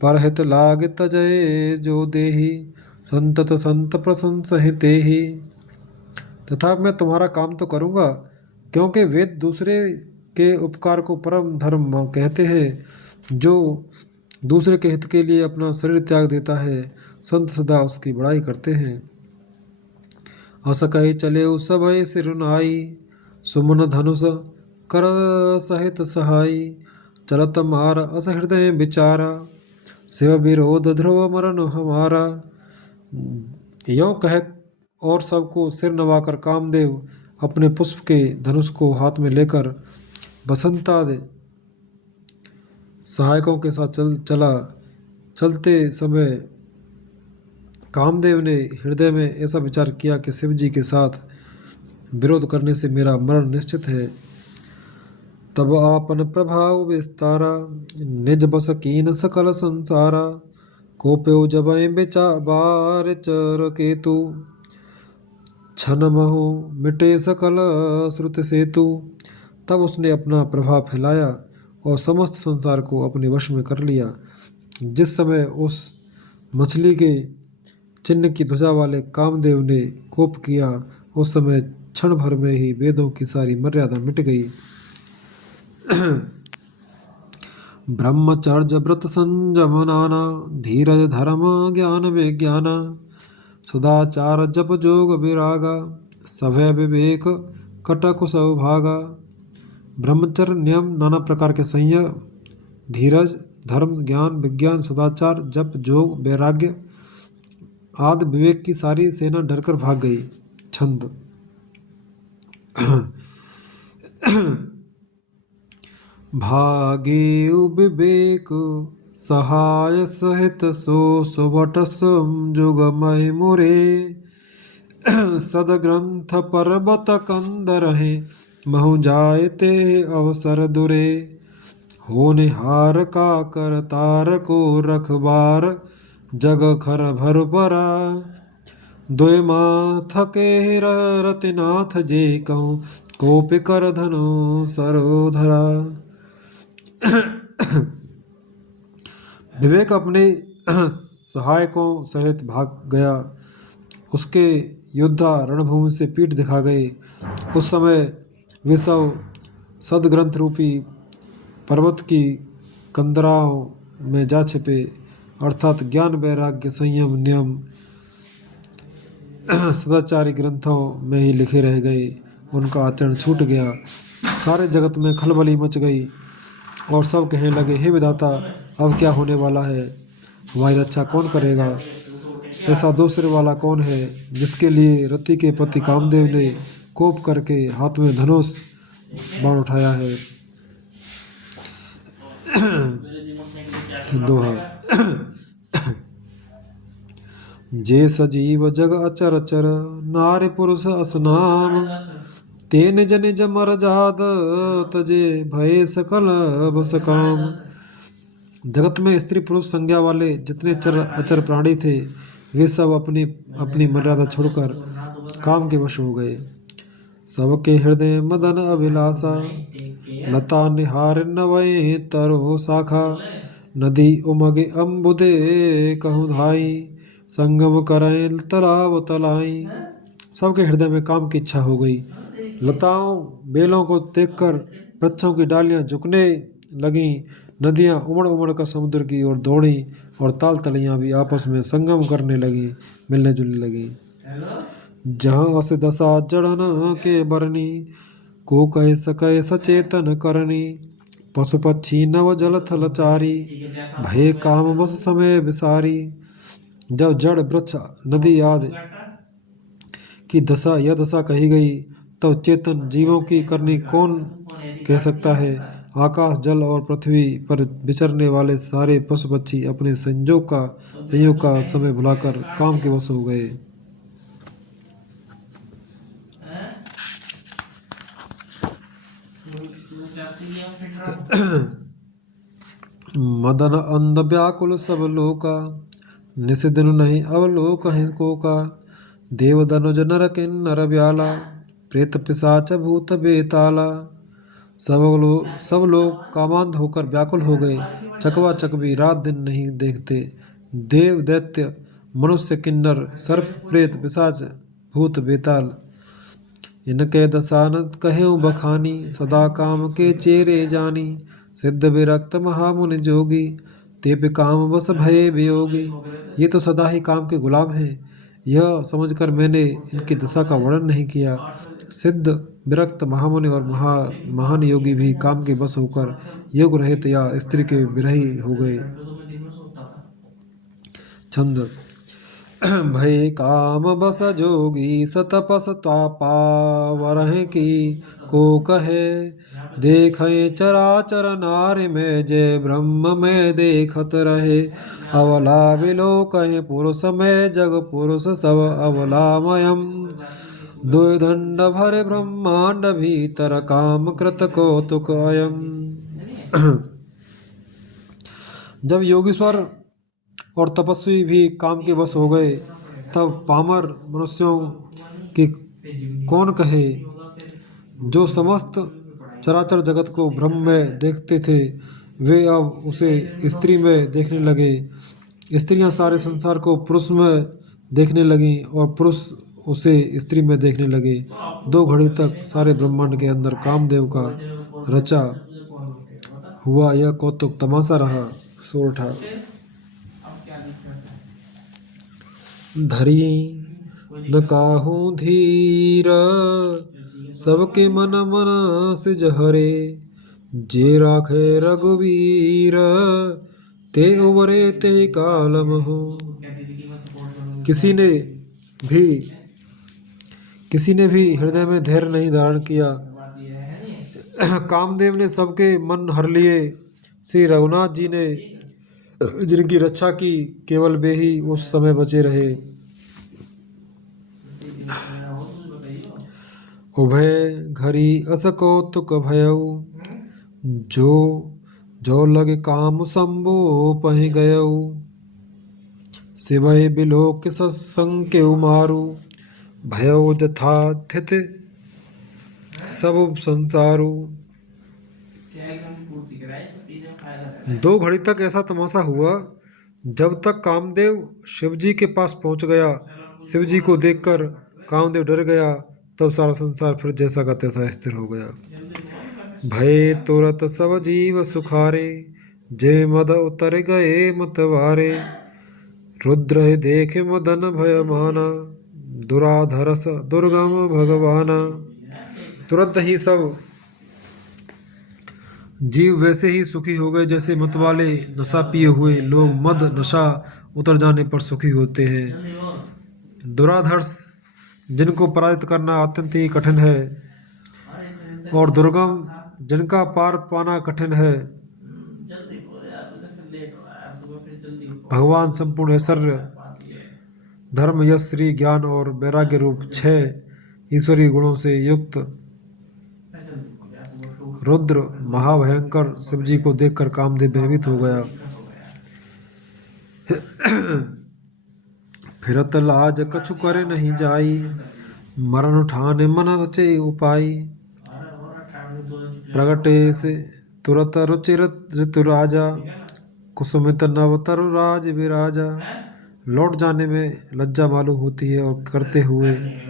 परहित लाग तजय जो देही, संतत संत प्रशंसहि तेहि। तथा मैं तुम्हारा काम तो करूँगा, क्योंकि वेद दूसरे के उपकार को परम धर्म कहते हैं। जो दूसरे के हित के लिए अपना शरीर त्याग देता है, संत सदा उसकी बड़ाई करते हैं। अस कहि चले सभय सिर नाई, सुमन धनुष कर सहित सहाई। चलत मार अस हृदय विचारा, शिव विरोध ध्रुव मरण हमारा। यों कह और सबको सिर नवाकर कामदेव अपने पुष्प के धनुष को हाथ में लेकर बसंतादि सहायकों के साथ चलते समय कामदेव ने हृदय में ऐसा विचार किया कि शिव जी के साथ विरोध करने से मेरा मरण निश्चित है। तब आपन प्रभाव विस्तारा, निज बस कीन सकल संसारा। कोप्यो जबय बेचाबार चर केतु, छन महु मिटे सकल श्रुति सेतु। तब उसने अपना प्रभाव फैलाया और समस्त संसार को अपने वश में कर लिया। जिस समय उस मछली के चिन्ह की ध्वजा वाले कामदेव ने कोप किया, उस समय क्षण भर में ही वेदों की सारी मर्यादा मिट गई। ब्रह्मचर्य व्रत संयम नाना, धीरज धर्म ज्ञान विज्ञान। सदाचार जप जोग विरागा, सभय विवेक कटक सौभागा। ब्रह्मचर्य नियम, नाना प्रकार के संयम, धीरज, धर्म, ज्ञान, विज्ञान, सदाचार, जप, जोग, वैराग्य आदि विवेक की सारी सेना डरकर भाग गई। छंद। भागे विवेक सहाय सहित सो सुबट सुम जुगमय मुरे सदग्रंथ पर्वत कंदरहे महु जायते अवसर दुरे हो निहार का कर तार को रखबार जग खर भर परा दुय माथके रतिनाथ जे कहूँ कोपि कर धनु सरोधरा। विवेक अपने सहायकों सहित भाग गया। उसके योद्धा रणभूमि से पीठ दिखा गए। उस समय वे सब सदग्रंथ रूपी पर्वत की कंदराओं में जा छिपे, अर्थात ज्ञान वैराग्य संयम नियम सदाचारी ग्रंथों में ही लिखे रह गए। उनका आचरण छूट गया। सारे जगत में खलबली मच गई और सब कहने लगे, हे विधाता, अब क्या होने वाला है? हमारी रक्षा कौन करेगा? ऐसा दो सिर वाला कौन है जिसके लिए रति के पति कामदेव ने कोप करके हाथ में धनुष बाण उठाया है? दोहा। जे सजीव जग अचर चर नारी पुरुष असनाम ते निज निज मर जाद तजे भय सकल बस काम। जगत में स्त्री पुरुष संज्ञा वाले जितने चर अचर प्राणी थे वे सब अपनी अपनी मर्यादा छोड़कर काम के वश हो गए। सबके हृदय मदन अभिलाषा लता निहार नवय तरो शाखा नदी उमगे अम्बुदे कहूँ धाई संगम करें तालाब तलाई। सबके हृदय में काम की इच्छा हो गई। लताओं बेलों को देखकर वृक्षों की डालियां झुकने लगीं, नदियां उमड़ उमड़ कर समुद्र की ओर दौड़ी और ताल तलियां भी आपस में संगम करने लगीं, मिलने जुलने लगीं। जहाँ अस दशा जड़न के बरनी को कह सके सचेतन करनी पशु पक्षी नव जल थल चारी भय काम बस समय विसारी। जब जड़ वृक्ष नदी आदि की दशा यह दशा कही गई तब चेतन जीवों की करनी कौन कह सकता है। आकाश जल और पृथ्वी पर विचरने वाले सारे पशु पक्षी अपने संयोग का समय भुलाकर काम के वश हो गए। मदन अंध व्याकुल सब लोका निस दिन नहीं अवलोक को का देव धनुज नर किन्नर व्याला प्रेत पिशाच भूत बेताला। सब लोग कामांध होकर व्याकुल हो गए। चकवा चकवी रात दिन नहीं देखते। देव दैत्य मनुष्य किन्नर सर्प प्रेत पिशाच भूत बेताल इनके दशानंद कहें बखानी सदा काम के चेरे जानी। सिद्ध विरक्त महामुनि जोगी तेप काम बस भय वियोगी। ये तो सदा ही काम के गुलाम हैं। यह समझकर मैंने इनकी दशा का वर्णन नहीं किया। सिद्ध विरक्त महामुनि और महान योगी भी काम के बस होकर योग रहित या स्त्री के विरही हो गए। छंद। भय काम बस जोगी सतपस पावरह की को कहे देखें चराचर नारि में जय ब्रह्म में देखत रहे। अवला विलोकहि पुरुष में जग पुरुष सब अवलामयम द्वैदंड भरे ब्रह्मांड भीतर काम कृत कौतुक अयम। जब योगीश्वर और तपस्वी भी काम के वश हो गए तब पामर मनुष्यों की कौन कहे। जो समस्त चराचर जगत को ब्रह्म में देखते थे वे अब उसे स्त्री में देखने लगे। स्त्रियां सारे संसार को पुरुष में देखने लगीं और पुरुष उसे स्त्री में देखने लगे। 2 घड़ी तक सारे ब्रह्मांड के अंदर कामदेव का रचा हुआ यह कौतुक तमाशा रहा। सोरठा। धरी न काहू धीर सबके मन मन सिज हरे जे राखे रघुवीर ते उबरे ते कालम हो। किसी ने भी हृदय में धैर्य नहीं धारण किया। कामदेव ने सबके मन हर लिए। श्री रघुनाथ जी ने जिनकी रक्षा की केवल वे ही उस समय बचे रहे। हो कुछ बताइयो। उभय घरी अस कौतुक भयउ, जो जो लगे काम शंभु पहि गयउ। शिवय बिलोक सत्संग के मारु, भयउ जथा थित सब संसारु। क्या एग्जाम की पूर्ति कराए तो पीने में फायदा रहता है। 2 घड़ी तक ऐसा तमाशा हुआ, जब तक कामदेव शिवजी के पास पहुंच गया। शिवजी को देखकर कामदेव डर गया, तब सारा संसार फिर जैसा का तैसा स्थिर हो गया। जल्दी बोल मैं भय तुरत सब जीव सुखारे, जे मद उतर गए मतवारे। रुद्र देखे मदन भय माना, दुराधरस दुर्गम भगवाना। तुरंत ही सब जीव वैसे ही सुखी हो गए जैसे मतवाले नशा पिए हुए लोग मद नशा उतर जाने पर सुखी होते हैं। जल्दी बोल। दुराधर्ष, जिनको पराजित करना अत्यंत ही कठिन है, अरे तो और दुर्गम, जिनका पार पाना कठिन है। जल्दी बोल यार, मुझे फिर लेट हो रहा है, सुबह फिर जल्दी उठो। भगवान संपूर्ण ऐश्वर्य, पाती है। धर्म, यश, श्री, ज्ञान और वैराग्य रूप 6 ईश्वरीय गुणों से युक्त मैं जल्दी उठो यार, सुबह फिर उठ। रुद्र महाभयंकर शिवजी को देखकर कामदेव भयभीत हो गया। दिक्कत हो गया। फिरत लाज कछु करे नहीं जाई, मरण ठाने मन रचे उपाय। अरे और ठाकुर दो दिन छुट्टी प्रगटे से तुरत रुचिर ऋतु राजा, कुसुमित नव तरु राज विराजा। है। लौट जाने में लज्जा मालूम होती है, और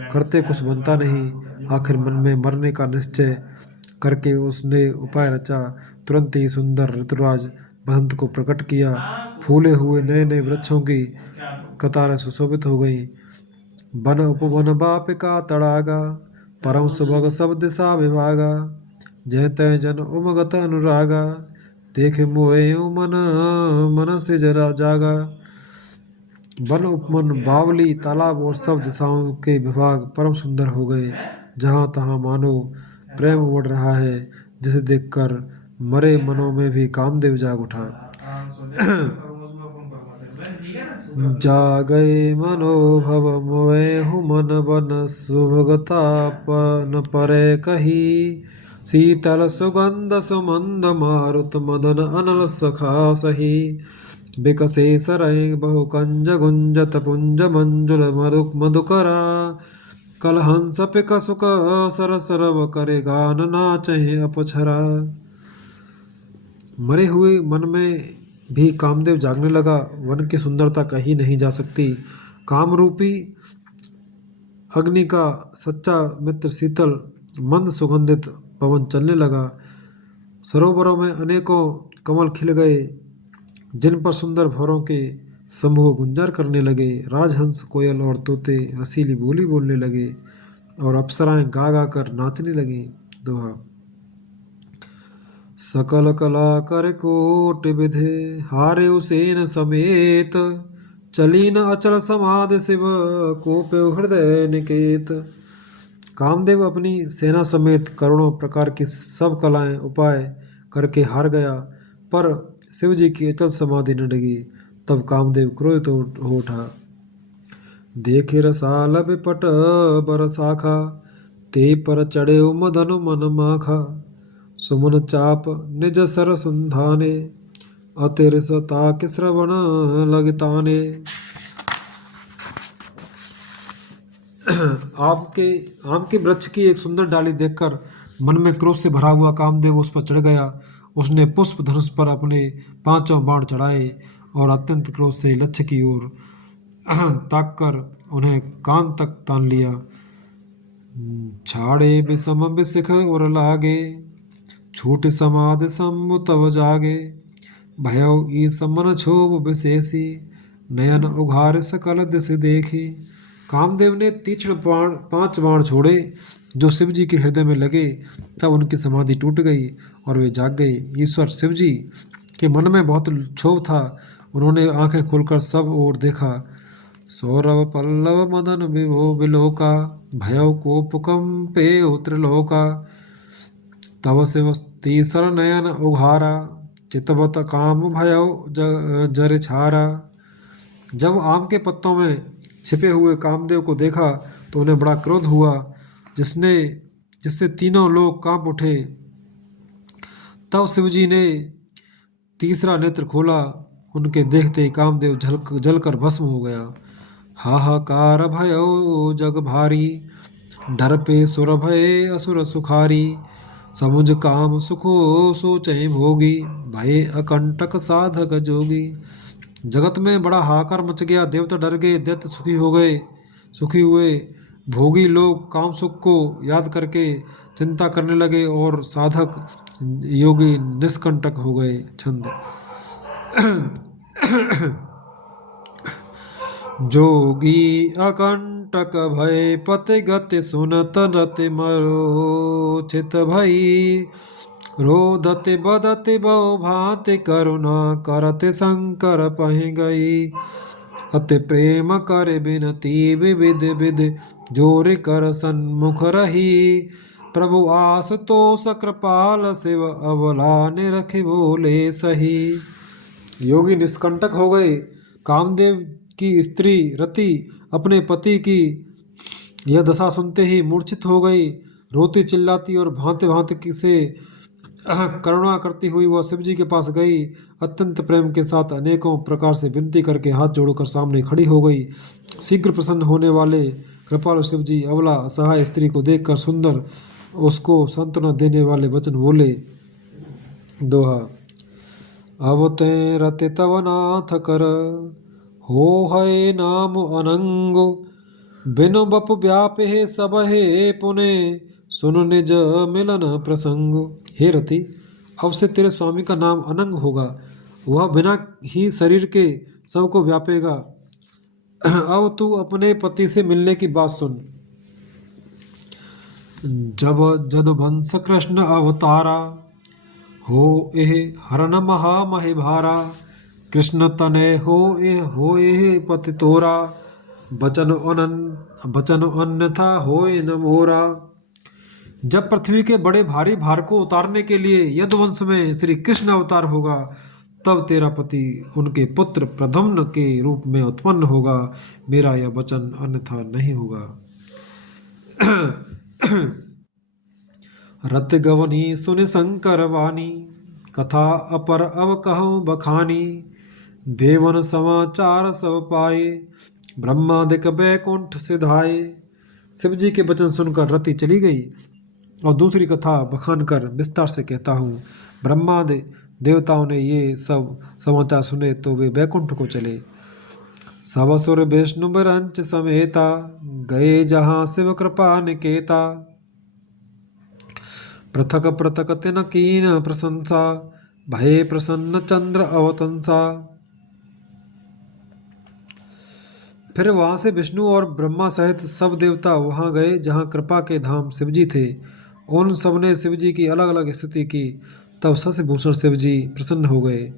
करते कुछ बनता नहीं। आखिर मन में मरने का निश्चय करके उसने उपाय रचा। तुरंत ही सुंदर ऋतुराज बसंत को प्रकट किया। फूले हुए नए नए वृक्षों की क्या कतारें सुशोभित हो गईं। वन उपवन बाप का तड़ागा, परम सुभग सब दिशा विभागा। जय तय जन उमगत अनुरागा, देखे मोहे मन मन से जरा जागा। वन उपवन बावली तालाब और सब दिशाओं के विभाग परम सुंदर हो गए। जहाँ तहाँ मानो प्रेम उमड़ रहा है, जिसे देखकर मरे मनों में भी कामदेव जाग उठा। आराम सो जा, करूँगा सुबह फोन करूँगा तेरे को। ठीक है ना, सुबह जागए मनोभव मोहु मन बन सुभगतापन परे कही। शीतल सुगंध सुमंद मारुत मदन अनल सखा सही। बिकसे सरय बहु कंज गुंजत पुंज मंजुल मधुकरा। कलहंस पिक सुक सर सरव करे गान नाचहि अपछरा। मरे हुए मन में भी कामदेव जागने लगा। वन की सुंदरता कही नहीं जा सकती। काम रूपी अग्नि का सच्चा मित्र शीतल मंद सुगंधित पवन चलने लगा। सरोवरों में अनेकों कमल खिल गए, जिन पर सुंदर भौरों के समूह गुंजार करने लगे। राजहंस कोयल और तोते रसीली बोली बोलने लगे, और अप्सराएं गा गा कर नाचने लगी। दोहा। सकल कला कर कोट विधे, हारे उसेन समेत। चलीन अचल समाधि शिव, कोपे हृदय निकेत। कामदेव अपनी सेना समेत करोड़ों प्रकार की सब कलाएं उपाय करके हार गया, पर शिव जी की अचल समाधि न डगी। तब कामदेव क्रोधित हो उठा। देखे रसाल विपट बर शाखा, ते पर चढ़े मदन मन माखा। सुमन चाप निज सर संधाने, अतिरसता के श्रवण लगताने। आम के वृक्ष की एक सुंदर डाली देखकर मन में क्रोध से भरा हुआ कामदेव उस पर चढ़ गया। उसने पुष्प धनुष पर अपने 5 बाण चढ़ाए, और अत्यंत क्रोध से लक्ष्य की ओर ताककर उन्हें कान तक तान लिया। छाड़े विषम विशिख उर लागे, छूट समाधि शंभु तब जागे। भयउ ईस मन क्षोभ विशेषी, नयन उघार सकल दिश देखी। कामदेव ने तीक्ष्ण 5 बाण छोड़े, जो शिव जी के हृदय में लगे। तब उनकी समाधि टूट गई और वे जाग गए। ईश्वर शिव जी के मन में बहुत क्षोभ था। उन्होंने आंखें खोलकर सब ओर देखा। सौरभ पल्लव मदन विभो विलोका, भयउ कोप कंपे त्रिलोका। तब शिव तीसर नयन उघारा, चितवत काम भयो जर छारा। जब आम के पत्तों में छिपे हुए कामदेव को देखा तो उन्हें बड़ा क्रोध हुआ, जिससे तीनों लोग कांप उठे। तब शिवजी ने तीसरा नेत्र खोला, उनके देखते ही कामदेव जलकर भस्म हो गया। हाहाकार भयो जग भारी, डर पे सुर भय असुर सुखारी। समुझ काम सुखो सोचै भोगी, भय अकंटक साधक जोगी। जगत में बड़ा हाहाकार मच गया, देवता डर गए, दैत्य सुखी हुए। भोगी लोग काम सुख को याद करके चिंता करने लगे और साधक योगी निष्कंटक हो गए। छंद। जोगी अकंटक भय पति गति सुनत रति मरोचित भई। रोदति बदति बहु भांति करुणा करते शंकर पहि गई। अति प्रेम कर बिनती विविध विध जोर कर सन्मुख रही। प्रभु आसुतोष कृपाल शिव अबला निरखि बोले सही। योगी निष्कंटक हो गए। कामदेव की स्त्री रति अपने पति की यह दशा सुनते ही मूर्छित हो गई। रोती चिल्लाती और भांति भांति से करुणा करती हुई वह शिवजी के पास गई। अत्यंत प्रेम के साथ अनेकों प्रकार से विनती करके हाथ जोड़कर सामने खड़ी हो गई। शीघ्र प्रसन्न होने वाले कृपालु शिवजी अबला असहाय स्त्री को देखकर सुंदर उसको सांत्वना देने वाले वचन बोले। दोहा। अब ते रति तव नाथ कर, हो है नाम अनंगो। बिनु बप व्यापे सब हे पुने, सुन निज मिलन प्रसंग। हे रति, अब से तेरे स्वामी का नाम अनंग होगा, वह बिना ही शरीर के सबको व्यापेगा। अब तू अपने पति से मिलने की बात सुन। जब जदुवंश कृष्ण अवतारा, हो एह हरन महा महि भारा। कृष्ण तने हो एह पति तोरा, बचन अन्यथा होए न मोरा। जब पृथ्वी के बड़े भारी भार को उतारने के लिए यदुवंश में श्री कृष्ण अवतार होगा, तब तेरा पति उनके पुत्र प्रद्युम्न के रूप में उत्पन्न होगा। मेरा यह वचन अन्यथा नहीं होगा। रत गवनी सुन शंकर वाणी, कथा अपर अब कहूँ बखानी। देवन समाचार सब पाए, ब्रह्मादिक बैकुंठ सिधाए। शिवजी के वचन सुनकर रति चली गई और दूसरी कथा बखान कर विस्तार से कहता हूँ। ब्रह्मादि देवताओं ने ये सब समाचार सुने तो वे बैकुंठ को चले। सब असुर विष्णु बरंच समेता, गए जहाँ शिव कृपा निकेता। पृथक पृथक तिन कीन प्रशंसा, भय प्रसन्न चंद्र अवतंसा। फिर वहां से विष्णु और ब्रह्मा सहित सब देवता वहां गए जहां कृपा के धाम शिवजी थे। उन सब ने शिवजी की अलग अलग स्तुति की। तब शशिभूषण शिवजी प्रसन्न हो गए।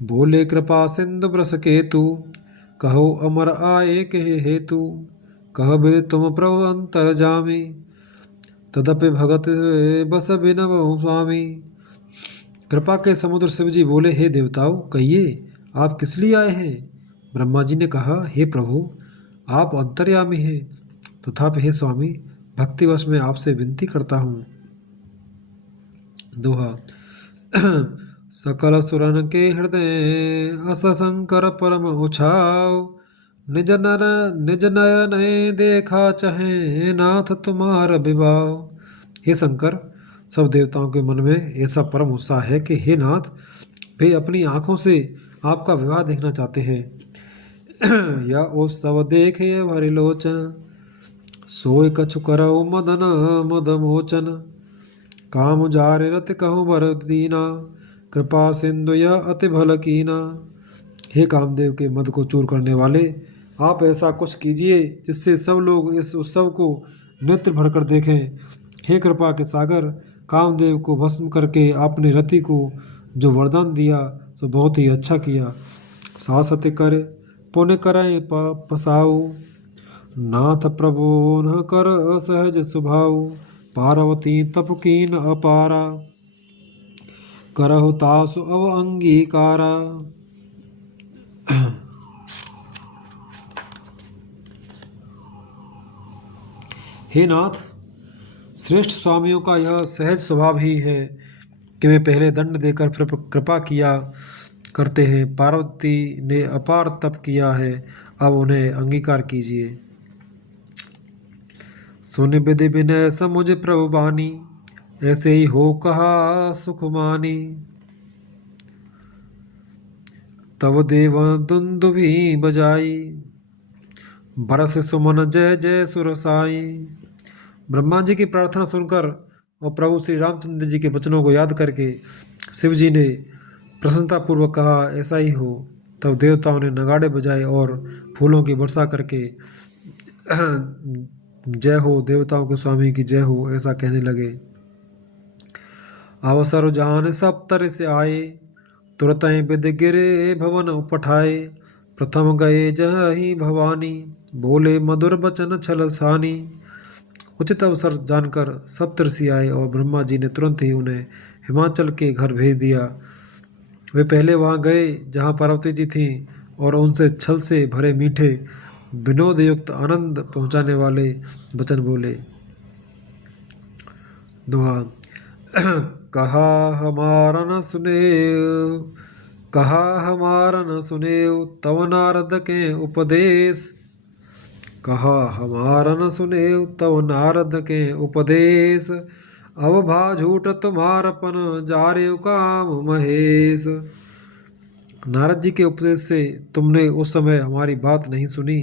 बोले कृपा सिंधु ब्रस केतु, कहो अमर आए कहे हेतु। कह बे तुम प्रभु अंतर जामी, तदपि भगत बस बिनवहु स्वामी। कृपा के समुद्र शिवजी बोले, हे देवताओं, कहिए आप किस लिए आए हैं। ब्रह्मा जी ने कहा, हे प्रभु, आप अंतर्यामी हैं, तथापि हे स्वामी, भक्तिवश में आपसे विनती करता हूँ। दोहा। सकल सुरन के हृदय अस शंकर परम उछाव। निज नयन देखा चहे नाथ तुम्हार विभाव। हे शंकर, सब देवताओं के मन में ऐसा परम उत्साह है कि हे नाथ, वे अपनी आंखों से आपका विवाह देखना चाहते हैं। या उत्सव देखे भरि लोचन, सोय कछु करऊ मदन मद मोचन। काम जार रत कहूँ बर दीना, कृपा सिंधु यह अति भल कीना। हे कामदेव के मद को चूर करने वाले, आप ऐसा कुछ कीजिए जिससे सब लोग इस उत्सव को नेत्र भरकर देखें। हे कृपा के सागर, कामदेव को भस्म करके आपने रति को जो वरदान दिया सो बहुत ही अच्छा किया। सासत कर पुण्य करें पसाऊ, नाथ प्रभु न कर असहज स्वभाव। पार्वती तप कीन अपारा, करहु तासु अव अंगीकारा। हे नाथ, श्रेष्ठ स्वामियों का यह सहज स्वभाव ही है कि वे पहले दंड देकर फिर कृपा किया करते हैं। पार्वती ने अपार तप किया है, अब उन्हें अंगीकार कीजिए। सुन विधि विनय समुझ प्रभु बानी, ऐसे ही हो कहा सुख मानी। तब देव दुंदुभी बजाई, बरस सुमन जय जय सुर साई। ब्रह्मा जी की प्रार्थना सुनकर और प्रभु श्री रामचंद्र जी के वचनों को याद करके शिव जी ने प्रसन्नतापूर्वक कहा, ऐसा ही हो। तब देवताओं ने नगाड़े बजाए और फूलों की वर्षा करके जय हो, देवताओं के स्वामी की जय हो, ऐसा कहने लगे। अवसर जान सब तरह से आए, तुरत विद गिरे भवन उपठाए। प्रथम गए जही भवानी, बोले मधुर बचन छल सानी। उचित अवसर जानकर सप्तऋषि आए और ब्रह्मा जी ने तुरंत ही उन्हें हिमाचल के घर भेज दिया। वे पहले वहाँ गए जहाँ पार्वती जी थीं और उनसे छल से भरे मीठे विनोद युक्त आनंद पहुँचाने वाले वचन बोले। दोहा। कहा हमारा न सुने, कहा हमारा न सुने, तव नारद के उपदेश। कहा हमारा न सुने, तव नारद के उपदेश। अब भा झूठ तुम्हारपन, जारे काम महेश। नारद जी के उपदेश से तुमने उस समय हमारी बात नहीं सुनी,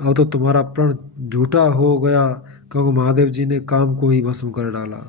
अब तो तुम्हारा प्रण झूठा हो गया, क्योंकि महादेव जी ने काम को ही भस्म कर डाला।